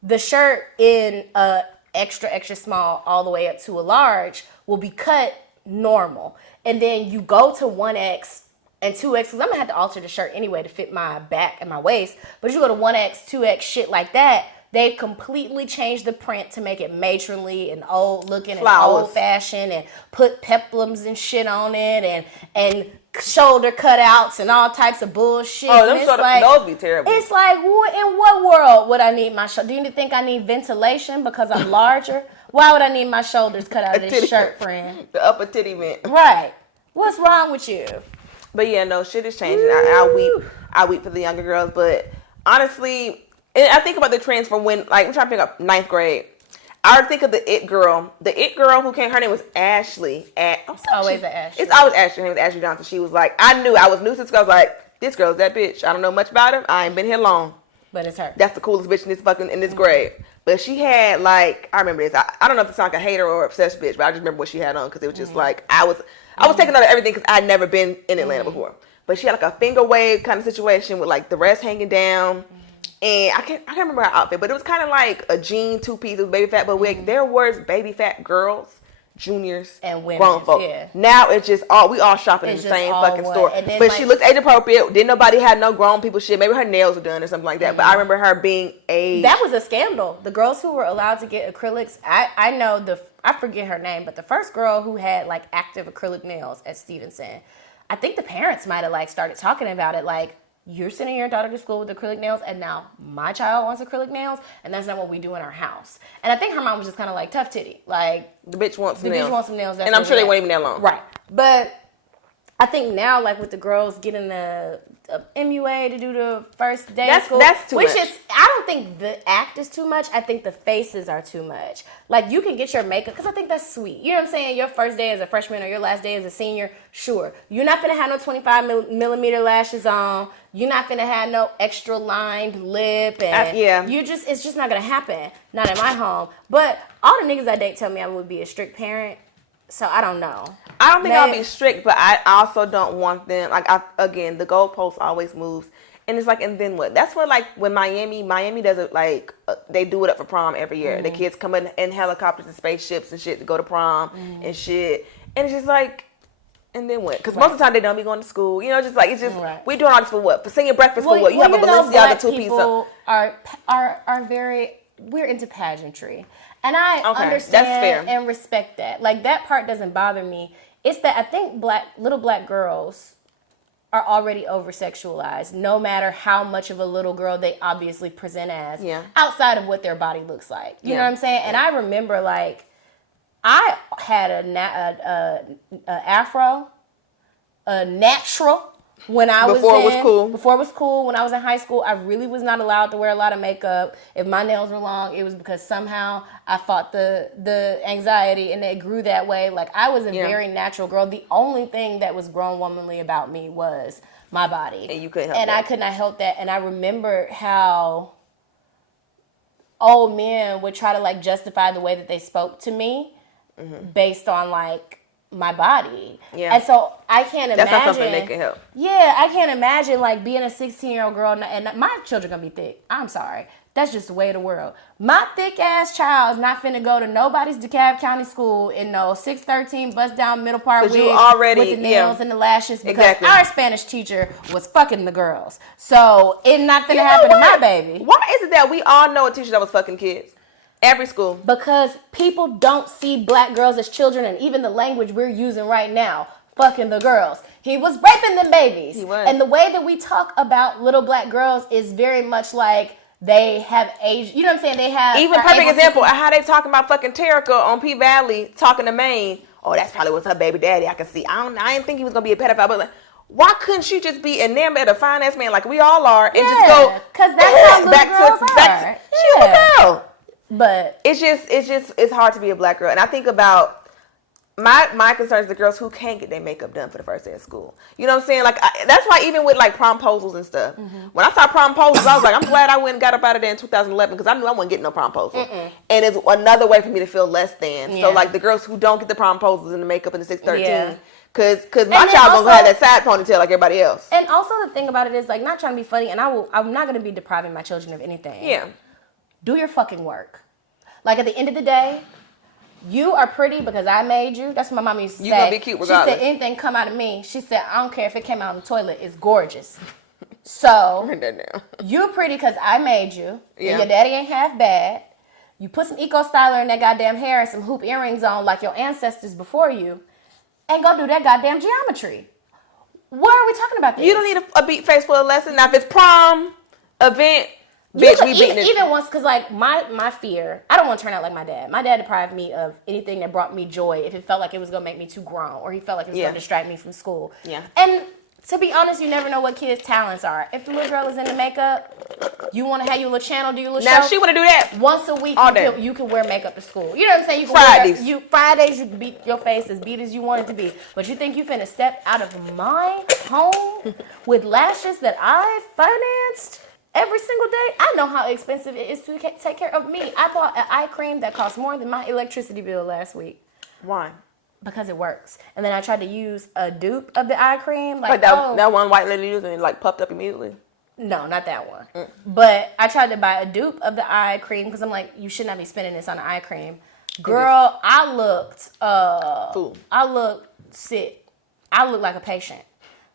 the shirt in a extra small all the way up to a large will be cut normal. And then you go to 1X and 2X, because I'm going to have to alter the shirt anyway to fit my back and my waist. But you go to 1X, 2X, shit like that, they completely changed the print to make it matronly and old looking and old fashioned and put peplums and shit on it and shoulder cutouts and all types of bullshit. Oh, those be terrible. It's like, in what world would I need my shoulder? Do you think I need ventilation because I'm larger? Why would I need my shoulders cut out of this shirt, friend? The upper titty vent. Right. What's wrong with you? But yeah, no, shit is changing. I weep for the younger girls, but honestly, and I think about the trends from when, like, I'm trying to pick up 9th grade. I would think of the it girl. The it girl who came, her name was Ashley. It's always an Ashley. It's always Ashley. Her name was Ashley Johnson. She was like, I was new since I was like, this girl's that bitch. I don't know much about her. I ain't been here long. But it's her. That's the coolest bitch in this grade. But she had, like, I remember this. I don't know if it's like a hater or obsessed bitch, but I just remember what she had on because it was just like, I was taking note of everything because I'd never been in Atlanta before. but she had like a finger wave kind of situation with like the rest hanging down. And I can't remember her outfit, but it was kind of like a jean 2-piece with baby fat. But there was baby fat girls, juniors, and women, grown folk. Yeah. Now it's just we all shopping in the same fucking store. But like, she looked age appropriate. Didn't nobody had no grown people shit. Maybe her nails were done or something like that. But I remember her being age. That was a scandal. The girls who were allowed to get acrylics. I know I forget her name, but the first girl who had like active acrylic nails at Stevenson, I think the parents might have like started talking about it like, you're sending your daughter to school with acrylic nails, and now my child wants acrylic nails, and that's not what we do in our house. And I think her mom was just kind of like tough titty, like the bitch wants some nails. The bitch wants some nails, and I'm sure they weren't even that long, right? But I think now, like with the girls getting the MUA to do the first day of school, that's too much. I don't think the act is too much. I think the faces are too much. Like you can get your makeup, because I think that's sweet. You know what I'm saying? Your first day as a freshman or your last day as a senior, sure. You're not finna have no 25 millimeter lashes on. You're not finna have no extra lined lip, and it's just not gonna happen. Not in my home. But all the niggas I date tell me I would be a strict parent. So I don't know. I don't think I'll be strict, but I also don't want them. Like again, the goalpost always moves, and it's like, and then what? That's what like when Miami does it like they do it up for prom every year. The kids come in helicopters and spaceships and shit to go to prom and shit, and it's just like, and then what? Because most of the time they don't be going to school. You know, just like it's just we doing all this for what? For singing breakfast for what? You have a Balenciaga 2-piece. We're into pageantry. And I understand that's fair. And respect that. Like, that part doesn't bother me. It's that I think little black girls are already over-sexualized, no matter how much of a little girl they obviously present as, outside of what their body looks like. You know what I'm saying? And I remember, like, I had a afro, a natural, when I was Before it was cool. When I was in high school, I really was not allowed to wear a lot of makeup. If my nails were long, it was because somehow I fought the anxiety and it grew that way. Like, I was a very natural girl. The only thing that was grown womanly about me was my body. And you couldn't help that. I could not help that. And I remember how old men would try to, like, justify the way that they spoke to me based on, like, my body. Yeah. And so I can't imagine. That's not something they can help. Yeah, I can't imagine like being a 16-year-old girl and my children gonna be thick. I'm sorry. That's just the way of the world. My thick ass child's not finna go to nobody's DeKalb County school in no 613 bust down middle part wig with the nails and the lashes because our Spanish teacher was fucking the girls. So it's not finna happen to my baby. Why is it that we all know a teacher that was fucking kids? Every school. Because people don't see black girls as children, and even the language we're using right now, fucking the girls. He was raping them babies. He was. And the way that we talk about little black girls is very much like they have age. You know what I'm saying? They have. Even perfect example of how they talking about fucking Terica on P Valley talking to Maine. Oh, that's probably what's her baby daddy. I can see. I didn't think he was gonna be a pedophile, but like, why couldn't she just be enamored of a fine ass man like we all are and just go? Because that's how little girls are. She's a girl. But it's hard to be a black girl. And I think about my concern is the girls who can't get their makeup done for the first day of school. You know what I'm saying? Like that's why even with like promposals and stuff, when I saw promposals, I was like, I'm glad I went and got up out of there in 2011 because I knew I wasn't getting no promposal. And it's another way for me to feel less than. So like the girls who don't get the promposals and the makeup in the 613. Cause my child gonna have that side ponytail like everybody else. And also the thing about it is like not trying to be funny, and I'm not gonna be depriving my children of anything. Yeah. Do your fucking work. Like, at the end of the day, you are pretty because I made you. That's what my mom used to say. You're going to be cute regardless. She said, anything come out of me. She said, I don't care if it came out in the toilet. It's gorgeous. So, you're pretty because I made you. Yeah. And your daddy ain't half bad. You put some eco styler in that goddamn hair and some hoop earrings on like your ancestors before you. And go do that goddamn geometry. What are we talking about this? You don't need a beat face for a lesson. Now, if it's prom, event... Bitch, we beating it. Even once, because like my fear, I don't want to turn out like my dad. My dad deprived me of anything that brought me joy if it felt like it was going to make me too grown or he felt like it was going to distract me from school. Yeah. And to be honest, you never know what kids' talents are. If the little girl is into makeup, you want to have your little channel, do your little show. Now, she want to do that. Once a week, you can wear makeup to school. You know what I'm saying? You can Fridays, you can beat your face as beat as you want it to be. But you think you finna step out of my home with lashes that I financed? Every single day, I know how expensive it is to take care of me. I bought an eye cream that cost more than my electricity bill last week. Why? because it works. And then I tried to use a dupe of the eye cream. Like that one white lady used and it like puffed up immediately? No, not that one. But I tried to buy a dupe of the eye cream because I'm like, you should not be spending this on the eye cream. Girl, I looked sick. I looked like a patient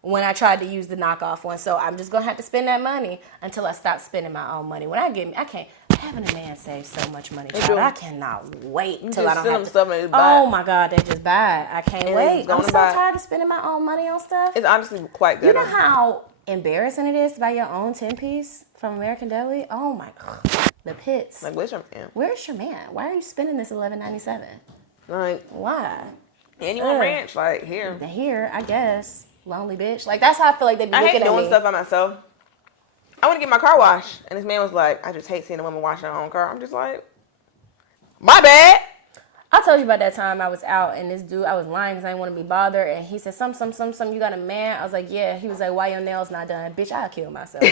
when I tried to use the knockoff one. So I'm just going to have to spend that money until I stop spending my own money. I can't. Having a man save so much money, child. I cannot wait till I don't have to. Oh my God, they just buy it. I can't wait. I'm so tired of spending my own money on stuff. It's honestly quite good. You know how embarrassing it is to buy your own 10-piece from American Deli? Oh my God. The pits. Like, where's your man? Where's your man? Why are you spending this $11.97? Like, why? And you want ranch? Like, here. Here, I guess. Lonely bitch. Like, that's how I feel like they be looking at me. I hate doing stuff by myself. I want to get my car washed. And this man was like, I just hate seeing a woman washing her own car. I'm just like, my bad. I told you about that time I was out and this dude, I was lying because I didn't want to be bothered. And he said, some, you got a man? I was like, yeah. He was like, why your nails not done? Bitch, I'll kill myself.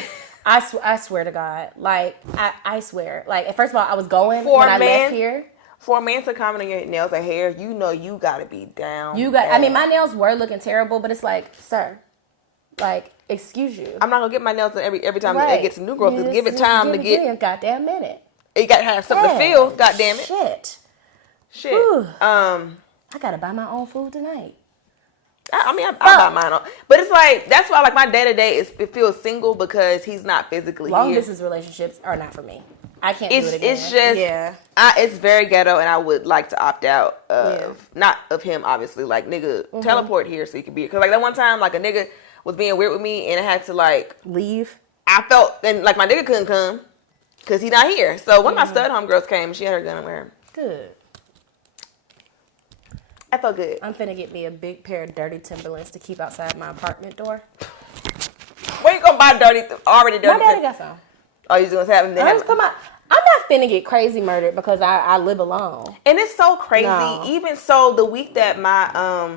I swear to God. Like, I swear. Like, first of all, I was going when I left here. For a man to comment on your nails or hair, you know you got to be down. I mean, my nails were looking terrible, but it's like, sir, like, excuse you. I'm not going to get my nails done every time it gets some new growth. Give it time to get. Give a goddamn minute. You got to have something to feel, goddamn it. Shit. I got to buy my own food tonight. I buy mine on. But it's like, that's why like my day-to-day it feels single because he's not physically Long here. distance relationships are not for me. I can't do it again. It's just, it's very ghetto, and I would like to opt out of, not of him, obviously, like, nigga, teleport here so you can be here. Because, like, that one time, like, a nigga was being weird with me, and I had to, like... leave? I felt, and, like, my nigga couldn't come because he's not here. So, one of my stud homegirls came, she had her gun in her. Good. I felt good. I'm finna get me a big pair of dirty Timberlands to keep outside my apartment door. Where you gonna buy already dirty? My daddy got some. Oh, you just gonna have them? I'm not finna get crazy murdered because I live alone. And it's so crazy. No. Even so, the week that my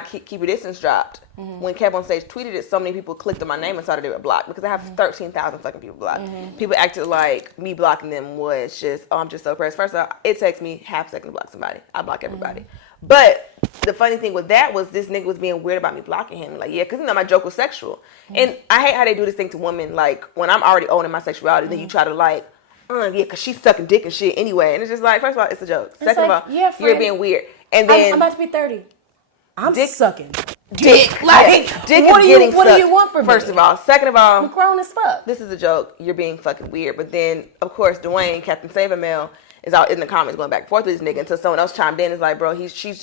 Keep Your Distance dropped, when Kev on Stage tweeted it, so many people clicked on my name and started they were blocked because I have 13,000 fucking people blocked. People acted like me blocking them was just, I'm just so pressed. First of all, it takes me half a second to block somebody. I block everybody. But the funny thing with that was this nigga was being weird about me blocking him. Like, yeah, because you know my joke was sexual. And I hate how they do this thing to women. Like, when I'm already owning my sexuality, then you try to like, yeah, because she's sucking dick and shit anyway. And it's just like, first of all, it's a joke. Second of all, you're being weird. And then I'm about to be 30. I'm sucking dick. Like, dick what is getting what do you want from me? First of all. Second of all, I'm grown as fuck. This is a joke. You're being fucking weird. But then, of course, Dwayne, Captain Save-A-Mail, is out in the comments going back and forth with this nigga until someone else chimed in and is like, bro, he's just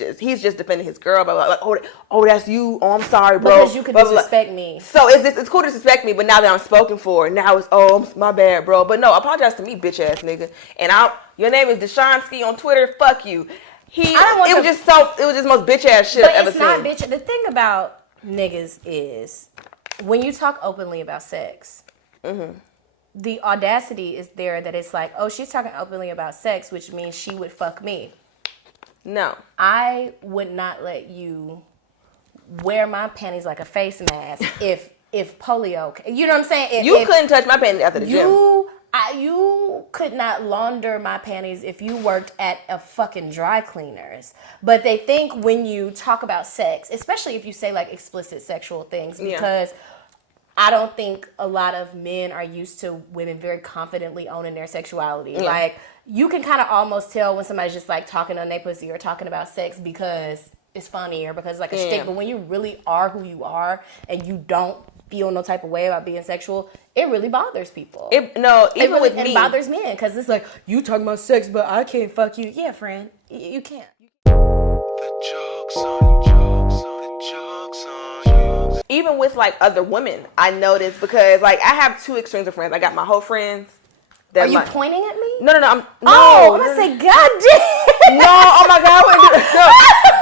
defending his girl. Blah, blah, blah. Like, oh, that's you. Oh, I'm sorry, bro. Because you could disrespect me. So it's cool to disrespect me, but now that I'm spoken for, now it's, my bad, bro. But no, apologize to me, bitch ass nigga. And your name is Deshaunski on Twitter. Fuck you. It was just most bitch ass shit I've ever seen. But it's not bitch. The thing about niggas is when you talk openly about sex, the audacity is there that it's like, oh, she's talking openly about sex, which means she would fuck me. No. I would not let you wear my panties like a face mask if polio, you know what I'm saying? You couldn't touch my panties after the gym. You could not launder my panties if you worked at a fucking dry cleaners. But they think when you talk about sex, especially if you say like explicit sexual things, because I don't think a lot of men are used to women very confidently owning their sexuality. Yeah. Like, you can kind of almost tell when somebody's just like talking on their pussy or talking about sex because it's funny or because it's like a shtick. But when you really are who you are and you don't feel no type of way about being sexual, it really bothers people. It bothers men because it's like, you talking about sex, but I can't fuck you. Yeah, friend, you can't. The joke's on you. Even with like other women, I noticed because like I have two extremes of friends. I got my whole friends. Are you pointing at me? No. I'm gonna say, God damn. No, oh my God, I wouldn't do it. No,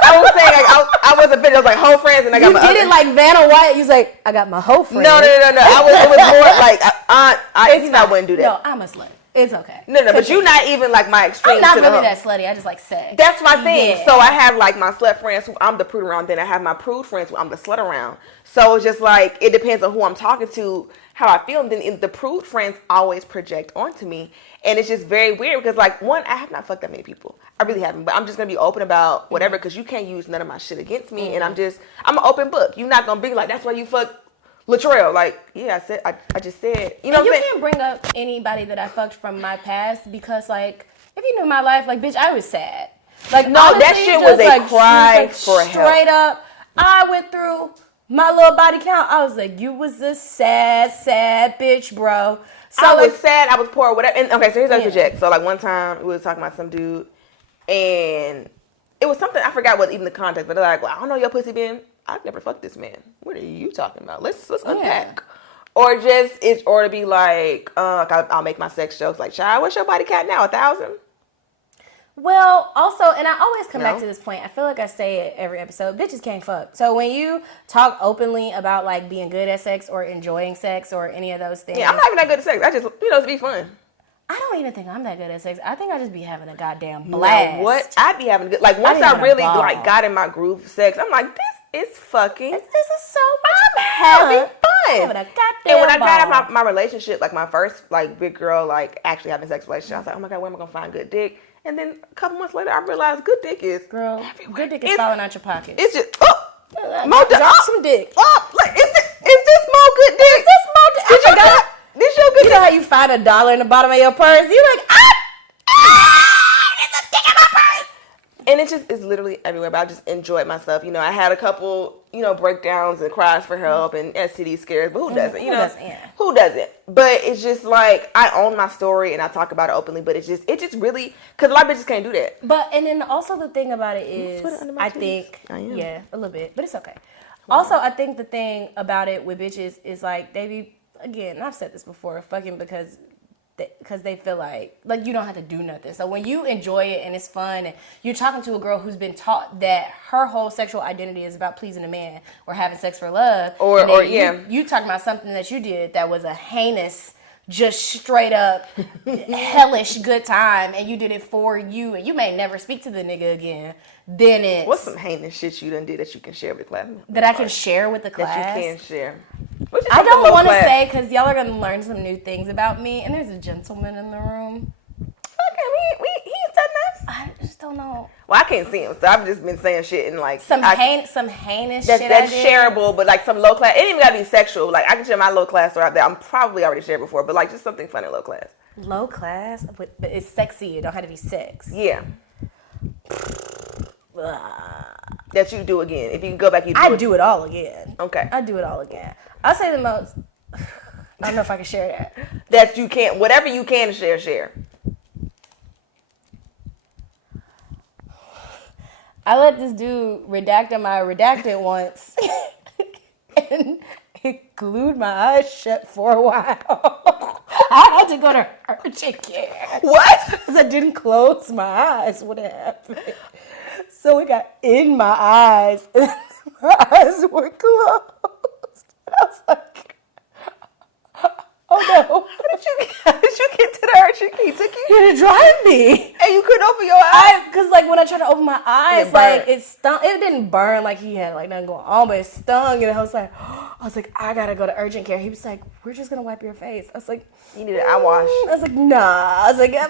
I was saying like I wasn't finished. I was like whole friends, and I got my other. You did it like Vanna White. You was like, I got my whole friends. No. It was more like I wouldn't do that. No, I'm a slut. It's okay. No, but you're not even like my extreme. I'm not really that slutty. I just like sex. That's my thing. Yeah. So I have like my slut friends who I'm the prude around. Then I have my prude friends who I'm the slut around. So it's just like, it depends on who I'm talking to, how I feel. And then the prude friends always project onto me. And it's just very weird because, like, one, I have not fucked that many people. I really haven't. But I'm just going to be open about whatever because you can't use none of my shit against me. And I'm an open book. You're not going to be like, that's why you fuck Latrell. Like, yeah, I just said. You know what I'm saying? You can't bring up anybody that I fucked from my past because, like, if you knew my life, like, bitch, I was sad. Like, no, honestly, that shit was a cry for help. Straight up, I went through my little body count. I was like, you was a sad bitch, bro. So I was sad, I was poor, whatever. And okay, so here's the project. So like one time we was talking about some dude, and it was something I forgot what even the context, but they're like, well, I don't know your pussy been. I've never fucked this man. What are you talking about? Let's unpack. Or to be like, I'll make my sex jokes like, child, what's your body count now? 1,000? Well, also, and I always come back to this point. I feel like I say it every episode. Bitches can't fuck. So when you talk openly about like being good at sex or enjoying sex or any of those things. Yeah, I'm not even that good at sex. I just, it's be fun. I don't even think I'm that good at sex. I think I just be having a goddamn blast. Now, what? I'd be having a good, like once I really like got in my groove of sex, I'm like, this is fucking. This is so much I'm having fun. Having a goddamn and when I got ball. out my relationship, like my first like big girl, like actually having sex relationship, I was like, oh my God, where am I gonna find good dick? And then a couple months later, I realized good dick is everywhere. Good dick is falling out your pocket. It's just drop some dick. Like is this more good dick? Is this more dick? I forgot. This your good dick? You know how you find $1 in the bottom of your purse? You like there's a dick in my purse. And it's literally everywhere. But I just enjoyed myself. You know, I had a couple breakdowns and cries for help and STD scares, but who doesn't? Who doesn't? But it's just like I own my story and I talk about it openly. But it just really because a lot of bitches can't do that. But and then also the thing about it is, I think a little bit, but it's okay. Wow. Also, I think the thing about it with bitches is like they be again. I've said this before, fucking because they feel like you don't have to do nothing. So when you enjoy it and it's fun and you're talking to a girl who's been taught that her whole sexual identity is about pleasing a man or having sex for love, you talking about something that you did that was a heinous, just straight up hellish good time and you did it for you and you may never speak to the nigga again, then it's... What's some heinous shit you done did that you can share with the class? That I can share with the class? That you can share. I don't want to say because y'all are going to learn some new things about me and there's a gentleman in the room. Okay, he's done this? I just don't know. Well, I can't see him, so I've just been saying shit and like... Some heinous shit that's shareable, but like some low class... It ain't even got to be sexual. Like I can share my low class story out there. I'm probably already shared before, but like just something funny low class. Low class? But it's sexy. It don't have to be sex. Yeah. That you do again. If you can go back, I do it all again. Okay. I do it all again. I'll say the most... I don't know if I can share that. That you can't... Whatever you can share. I let this dude redact on my redacted once. And it glued my eyes shut for a while. I had to go to urgent care. What? Because I didn't close my eyes. What happened? So it got in my eyes. And my eyes were closed. And I was like, oh no. How did you get to the urgent care? He took you? He had to drive me. And you couldn't open your eyes? Because like when I tried to open my eyes, like it stung. It didn't burn like he had like nothing going on, but it stung. And I was like, I gotta go to urgent care. He was like, we're just gonna wipe your face. I was like, you need an eye wash. I was like, nah. I was like, I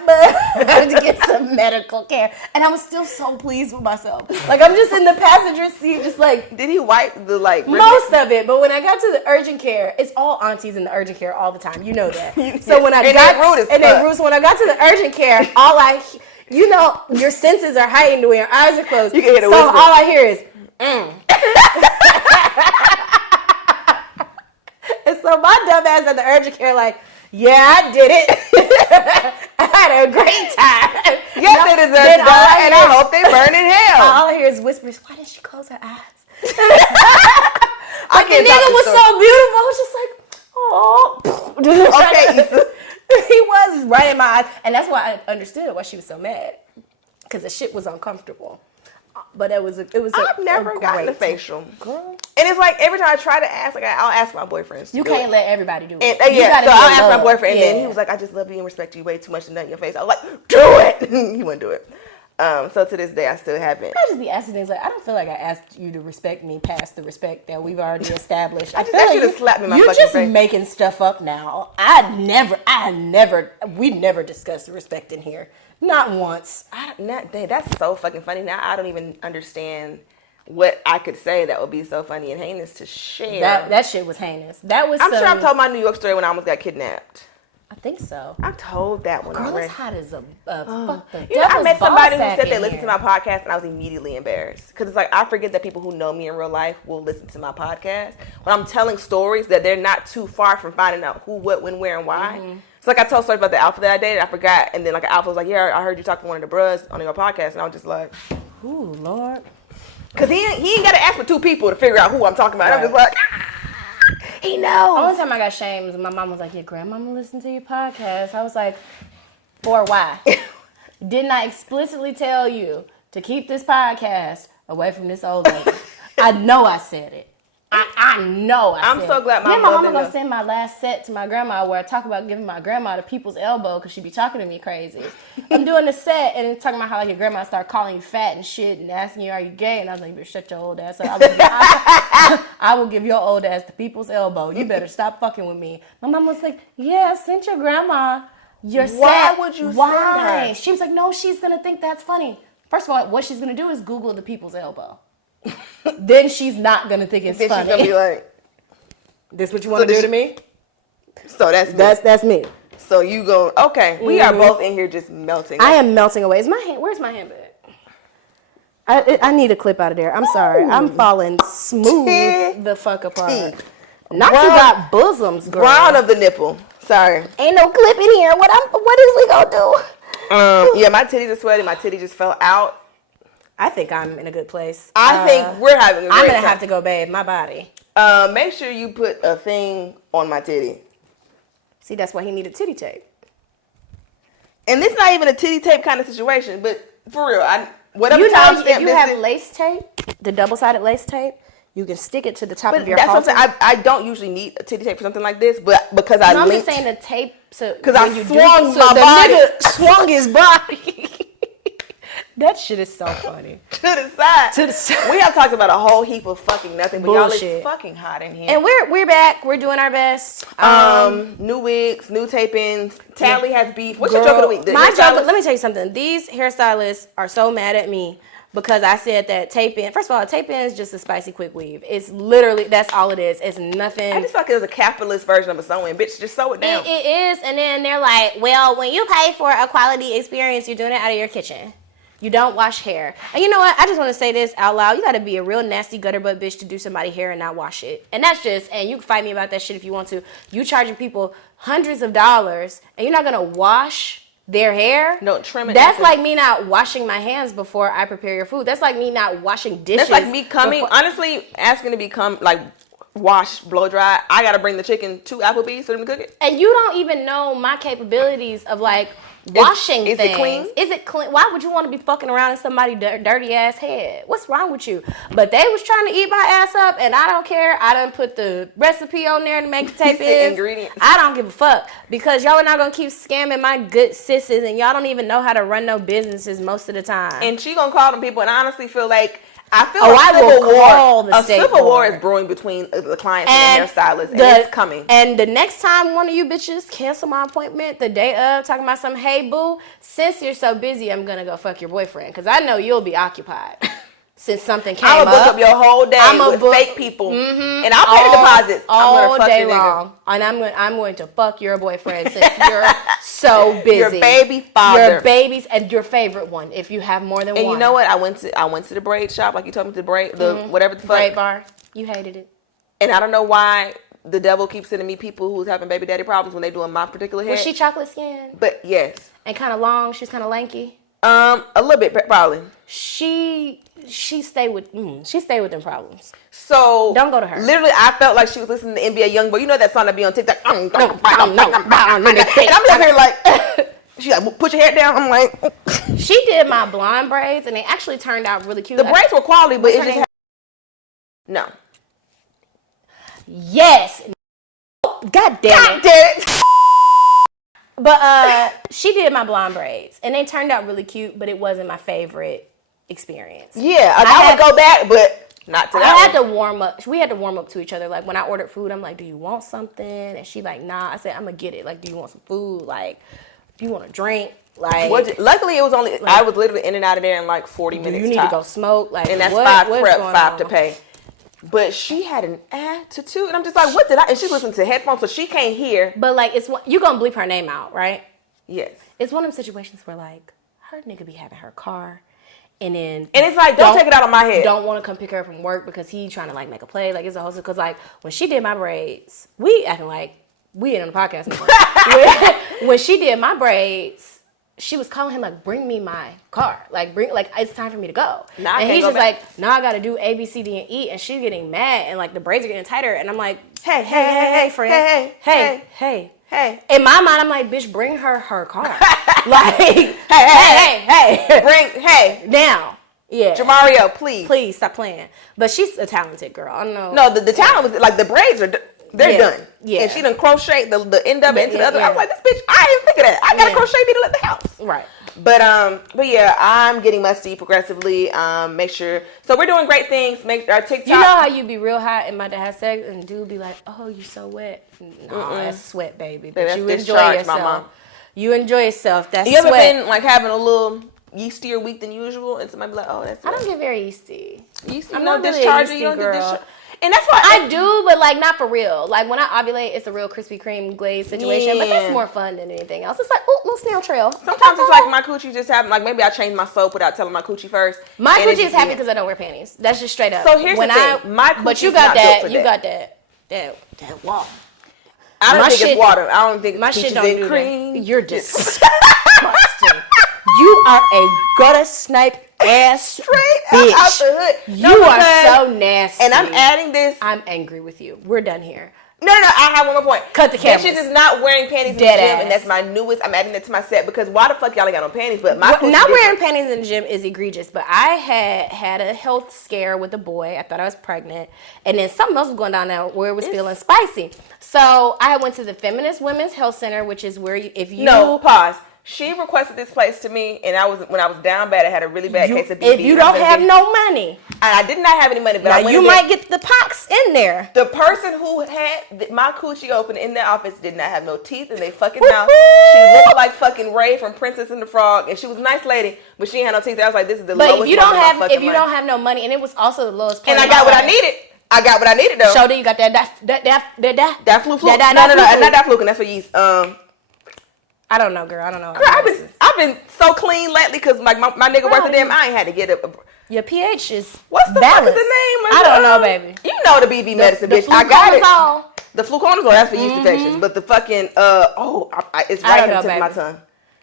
had to get some medical care. And I was still so pleased with myself. Like I'm just in the passenger seat, just like. Did he wipe the like? Most of it, but when I got to the urgent care, it's all aunties in the urgent care all the time. You know that. So when I so when I got to the urgent care, your senses are heightened when your eyes are closed. You can hear the whisper. All I hear is, And so my dumb ass at the urgent care like, yeah, I did it. I had a great time. Yes, it is a die, and I hope they burn in hell. All I hear is whispers, why did she close her eyes? But the nigga was so beautiful. I was just like, oh. Okay. He was right in my eyes. And that's why I understood why she was so mad. Because the shit was uncomfortable. but it was I've never gotten a facial. Girl. And it's like every time I try to ask, like I'll ask my boyfriends. You can't let everybody do it. And, so I'll ask my boyfriend, and then he was like, I just love you and respect you way too much to nut in your face. I was like, do it. He wouldn't do it. So to this day, I still haven't. I just be asking things like, I don't feel like I asked you to respect me past the respect that we've already established. I just asked you to slap me in my fucking face. You're just making stuff up now. We never discussed respect in here. Not once. That's so fucking funny. Now I don't even understand what I could say that would be so funny and heinous to share. That shit was heinous. I'm sure I've told my New York story when I almost got kidnapped. I think so. I told that one already. Girl, it's hot as a fuck the I met somebody who said they listened to my podcast, and I was immediately embarrassed. Because it's like, I forget that people who know me in real life will listen to my podcast. When I'm telling stories that they're not too far from finding out who, what, when, where, and why. Mm-hmm. So like I told stories about the alpha that I dated, I forgot. And then like an alpha was like, yeah, I heard you talk to one of the bros on your podcast. And I was just like, ooh, Lord. Because he ain't got to ask for two people to figure out who I'm talking about. Right. I'm just like, he knows. The only time I got shamed, my mom was like, your grandmama listened to your podcast. I was like, for why? Didn't I explicitly tell you to keep this podcast away from this old lady? I know I said it. I know I said it. I'm so glad my mama gonna send my last set to my grandma where I talk about giving my grandma the people's elbow because she be talking to me crazy. I'm doing the set and then talking about how like your grandma start calling you fat and shit and asking you, are you gay? And I was like, you better shut your old ass up. I will give your old ass the people's elbow. You better stop fucking with me. My mom was like, yeah, send your grandma your set. Why would you send her? She was like, no, she's gonna think that's funny. First of all, what she's gonna do is Google the people's elbow. Then she's not gonna think it's funny. She's gonna be like, "This what you want to do to me?" So that's me. That's me. So you go, okay? We are both in here just melting. I am melting away. Where's my handbag? I need a clip out of there. I'm sorry. I'm falling smooth the fuck apart. Not you got bosoms, girl. Brown of the nipple. Sorry. Ain't no clip in here. What is we gonna do? Yeah, my titties are sweaty. My titty just fell out. I think I'm in a good place. I think we're having a great I'm going to time. have to go bathe my body. Make sure you put a thing on my titty. See, that's why he needed titty tape. And this is not even a titty tape kind of situation, but for real, whatever you time know, stamp if you have lace tape, the double-sided lace tape, you can stick it to the top of your halter. That's something I don't usually need a titty tape for something like this, but because I linked. I'm just saying the tape, so because I swung my body. Nigga swung his body. That shit is so funny. To the side. We have talked about a whole heap of fucking nothing, but bullshit. Y'all, it's fucking hot in here. And we're back. We're doing our best. New wigs, new tapings. Talley has beef. What's your joke of the week? Let me tell you something. These hairstylists are so mad at me because I said that tape-in. First of all, tape-in is just a spicy quick weave. It's literally, that's all it is. It's nothing. I just feel like it's a capitalist version of a sewing. Bitch, just sew it down. It is. And then they're like, well, when you pay for a quality experience, you're doing it out of your kitchen. You don't wash hair. And you know what? I just want to say this out loud. You got to be a real nasty gutter butt bitch to do somebody's hair and not wash it. And that's just, and you can fight me about that shit if you want to. You charging people hundreds of dollars and you're not going to wash their hair? No, trim it. That's like me not washing my hands before I prepare your food. That's like me not washing dishes. That's like me coming, honestly, asking to become, like, wash, blow dry. I got to bring the chicken to Applebee's for them to cook it. And you don't even know my capabilities of, like, washing things. Is it clean? Is it clean? Why would you want to be fucking around in somebody's dirty ass head? What's wrong with you? But they was trying to eat my ass up, and I don't care. I done put the recipe on there to make the tape in. Ingredients. I don't give a fuck because y'all are not gonna keep scamming my good sisters, and y'all don't even know how to run no businesses most of the time. And she gonna call them people, and I honestly feel like a civil war is brewing between the clients and the hairstylists, and it's coming. And the next time one of you bitches cancel my appointment the day of, talking about some, hey boo, since you're so busy, I'm gonna go fuck your boyfriend because I know you'll be occupied. Since something came up, I'm gonna book up your whole day with fake people, and I'll pay the deposits all day long. And I'm going to fuck your boyfriend since you're so busy. Your baby father, your babies, and your favorite one if you have more than one. And you know what? I went to the braid shop, like you told me to braid whatever the fuck braid bar. You hated it, and I don't know why the devil keeps sending me people who's having baby daddy problems when they doing my particular hair. Was she chocolate skin? But yes, and kind of long. She's kind of lanky. A little bit probably. She stayed with them problems. So don't go to her. Literally, I felt like she was listening to NBA YoungBoy. You know that song that be on TikTok. And I'm up here like, She's like, put your head down. I'm like, she did my blonde braids, and they actually turned out really cute. The braids were quality, but it just no. Yes. God damn it. But she did my blonde braids, and they turned out really cute, but it wasn't my favorite experience. Yeah, I would go back, but not to that. I had to warm up. We had to warm up to each other. Like, when I ordered food, I'm like, do you want something? And she like, nah. I said, I'm going to get it. Like, do you want some food? Like, do you want a drink? Like, luckily, it was only, I was literally in and out of there in like 40 minutes. You need to go smoke. Like, and that's 5 prep, 5 to pay. But she had an attitude, and I'm just like, what did I? And she listened to headphones, so she can't hear. But like, you gonna bleep her name out, right? Yes. It's one of them situations where like, her nigga be having her car, and it's like, don't take it out of my head. Don't want to come pick her up from work because he trying to like make a play. Like, it's a whole, because like when she did my braids, we acting like we ain't on the podcast anymore. When she did my braids, she was calling him like, bring me my car. Like, it's time for me to go. And he's just like, now I got to do A, B, C, D, and E. And she's getting mad, and like the braids are getting tighter. And I'm like, hey, friend. Hey. In my mind, I'm like, bitch, bring her car. Like, hey. Now. Yeah. Jamario, please. Please stop playing. But she's a talented girl. I don't know. No, the talent was like, the braids are... They're done. Yeah. And she done crocheted the end of it into the other. I was like, this bitch, I didn't think of that. I got a crochet needle at the house. Right. But yeah, I'm getting musty progressively. Make sure. So we're doing great things. Make our TikTok. You know how you be real hot and about to have sex and dude be like, oh, you so wet. No, that's sweat, baby. But you enjoy yourself. Mama. You enjoy yourself. That's you sweat. You ever been like having a little yeastier week than usual, and somebody be like, oh, that's. I don't get very yeasty. I'm not really a yeasty girl. And that's why I do, but like not for real. Like when I ovulate, it's a real Krispy Kreme glaze situation. Yeah. But that's more fun than anything else. It's like, oh, little snail trail. Sometimes it's like my coochie just happened. Like maybe I changed my soap without telling my coochie first. My coochie is happy because I don't wear panties. That's just straight up. So here's the thing. My coochie but you got that. You got that wall. I don't think it's water. I don't think my shit don't do cream. That. You're disgusting. You are a gutter snipe ass straight bitch. Out the hood. You are so nasty. And I'm adding this. I'm angry with you. We're done here. No. I have one more point. Cut the camera. Bitches is not wearing panties in the gym, and that's my newest. I'm adding it to my set because why the fuck y'all ain't got no panties? But my not wearing panties in the gym is egregious. But I had a health scare with a boy. I thought I was pregnant, and then something else was going down there where it was feeling spicy. So I went to the Feminist Women's Health Center, which is where pause. She requested this place to me, and when I was down bad, I had a really bad case of BV. If you don't have no money, I did not have any money, but you might get the pox in there. The person who had my coochie open in the office did not have no teeth in their fucking mouth. She looked like fucking Ray from Princess and the Frog, and she was a nice lady, but she had no teeth. I was like, this is the lowest. But if you don't have no money, and it was also the lowest point. And I got what I needed. I got what I needed though. Shoulder, you got that fluke. No, not that fluke, and that's for yeast. I don't know, girl. I don't know. Girl, I've been so clean lately because like my nigga worked with them. I ain't had to get a your pH is what's the balanced. Fuck is the name? I don't know, baby. You know the BV medicine, bitch. I got it. The fluconazole, that's for yeast infections. But the fucking it's right in the tip of my tongue.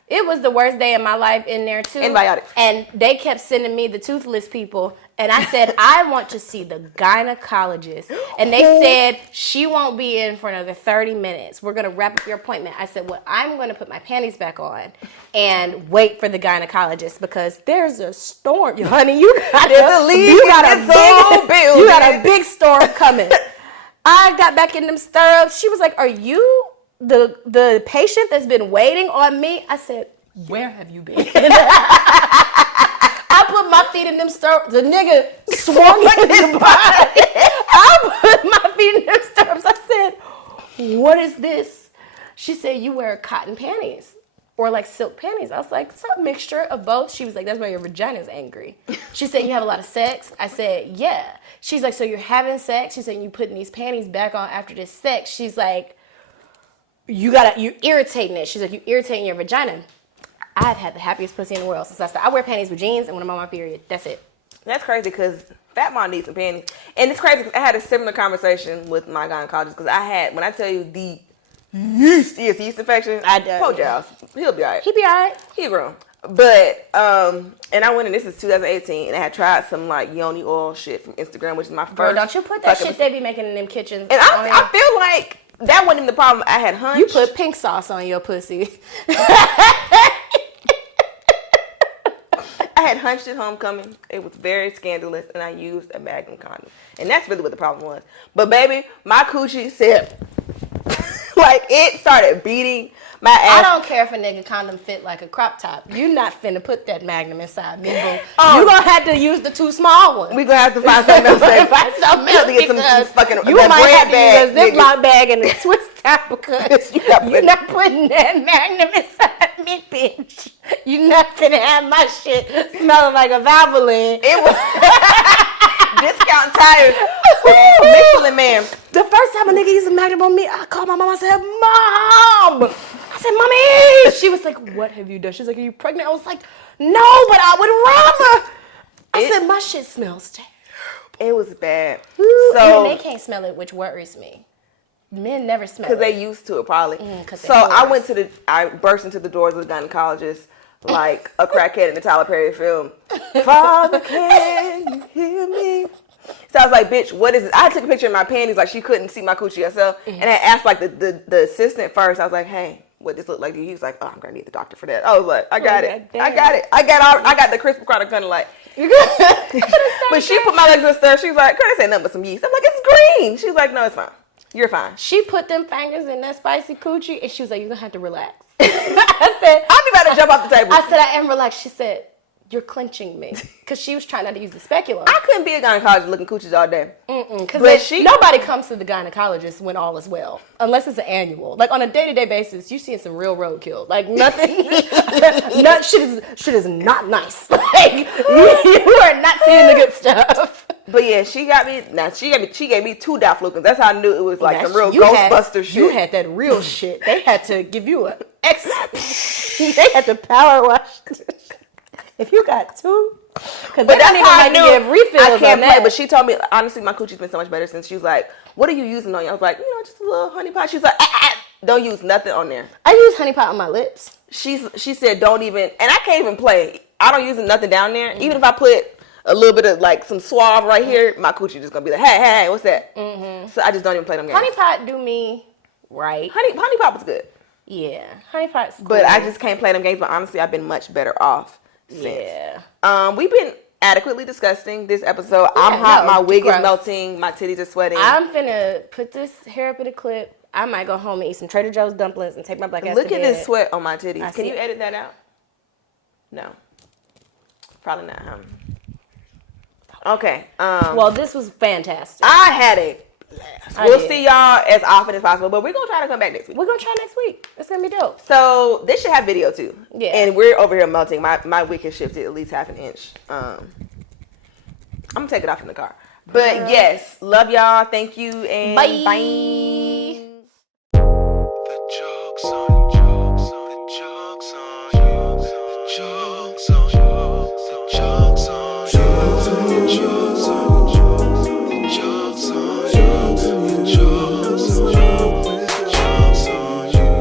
It was the worst day of my life in there too. Antibiotics. And they kept sending me the toothless people. And I said, I want to see the gynecologist. And they said, she won't be in for another 30 minutes. We're going to wrap up your appointment. I said, well, I'm going to put my panties back on and wait for the gynecologist because there's a storm. Honey, you got a big storm coming. I got back in them stirrups. She was like, are you the patient that's been waiting on me? I said, where have you been? I put my feet in them stirrups. The nigga swung in his body. I put my feet in them stirrups. I said, what is this? She said, you wear cotton panties or like silk panties. I was like, it's a mixture of both. She was like, that's why your vagina's angry. She said, you have a lot of sex? I said, yeah. She's like, so you're having sex? She said, you putting these panties back on after this sex? She's like, you irritating it. She's like, you irritating your vagina. I've had the happiest pussy in the world since I started. I wear panties with jeans and when I'm on my period. That's it. That's crazy because Fat Mom needs some panties. And it's crazy because I had a similar conversation with my gynecologist because when I tell you the yeast infection, poor Giles, he'll be all right. He be all right. He grown. But, and I went in, this is 2018, and I had tried some like yoni oil shit from Instagram, which is my first. Girl, don't you put that shit they be making in them kitchens. And I feel like that wasn't even the problem. I had hunched. You put pink sauce on your pussy. I had hunched at homecoming. It was very scandalous, and I used a Magnum condom. And that's really what the problem was. But baby, my coochie said, like, it started beating my ass. I don't care if a nigga condom fit like a crop top. You not finna put that Magnum inside me, boo. Oh. You gonna have to use the too small one. We gonna have to find something else. Find something else to get some fucking you that might bread have to bag, use a Ziploc bag and a Swiss top because you're not putting that Magnum inside me, bitch. You not finna have my shit smelling like a Valvoline. It was discount tires. Michelin man. The first time a nigga used a Magnum on me, I called my mom. I said, "Mom." I said, "Mommy." She was like, "What have you done?" She's like, "Are you pregnant?" I was like, "No, but I would rather." I said, "My shit smells terrible." It was bad. Ooh, So and they can't smell it, which worries me. Men never smell it. because they used to it probably. So I burst into the doors of the gynecologist like a crackhead in the Tyler Perry film. Father, can you hear me? So I was like, bitch, what is it? I took a picture of my panties, like she couldn't see my coochie herself. And I asked like the assistant first. I was like, hey, what this look like? He was like, oh, I'm gonna need the doctor for that. I was like, I got it. I got the crisp product kind of like. But she put my legs in stir. She was like, girl, this ain't nothing but some yeast. I'm like, it's green. She's like, no, it's fine. You're fine. She put them fingers in that spicy coochie, and she was like, you're gonna have to relax. I said, I'll be about to jump off the table. I said, I am relaxed. She said, you're clenching me. Because she was trying not to use the speculum. I couldn't be a gynecologist looking coochies all day. Because nobody comes to the gynecologist when all is well. Unless it's an annual. Like on a day-to-day basis, you're seeing some real roadkill. Like nothing, shit is not nice. Like you are not seeing the good stuff. But yeah, she gave me 2 daflukins. That's how I knew it was like some real Ghostbuster shit. You had that real shit. They had to give you an X. They had to power wash. If you got 2, because they don't even like to give refills. I can't on play, that. but she told me honestly, my coochie's been so much better since she was like, "What are you using on you?" I was like, just a little honey pot. She was like, "Don't use nothing on there." I use honey pot on my lips. She said, "Don't even," and I can't even play. I don't use nothing down there. Even if I put a little bit of like some suave right here, my coochie just gonna be like, "Hey, what's that?" So I just don't even play them games. Honey pot do me right. Honey pot was good. Yeah, honey pot's cool. But I just can't play them games. But honestly, I've been much better off since. Yeah. We've been adequately disgusting this episode. I'm hot. My wig is melting. My titties are sweating. I'm finna put this hair up in a clip. I might go home and eat some Trader Joe's dumplings and take my black ass to bed. Look at this sweat on my titties. Can you edit that out? No. Probably not, huh? Okay. Well, this was fantastic. I had a blast. We'll see y'all as often as possible, but we're going to try to come back next week. We're going to try next week. It's going to be dope. So this should have video too. Yeah. And we're over here melting. My wig has shifted at least half an inch. I'm going to take it off in the car. But yes, love y'all. Thank you. And bye.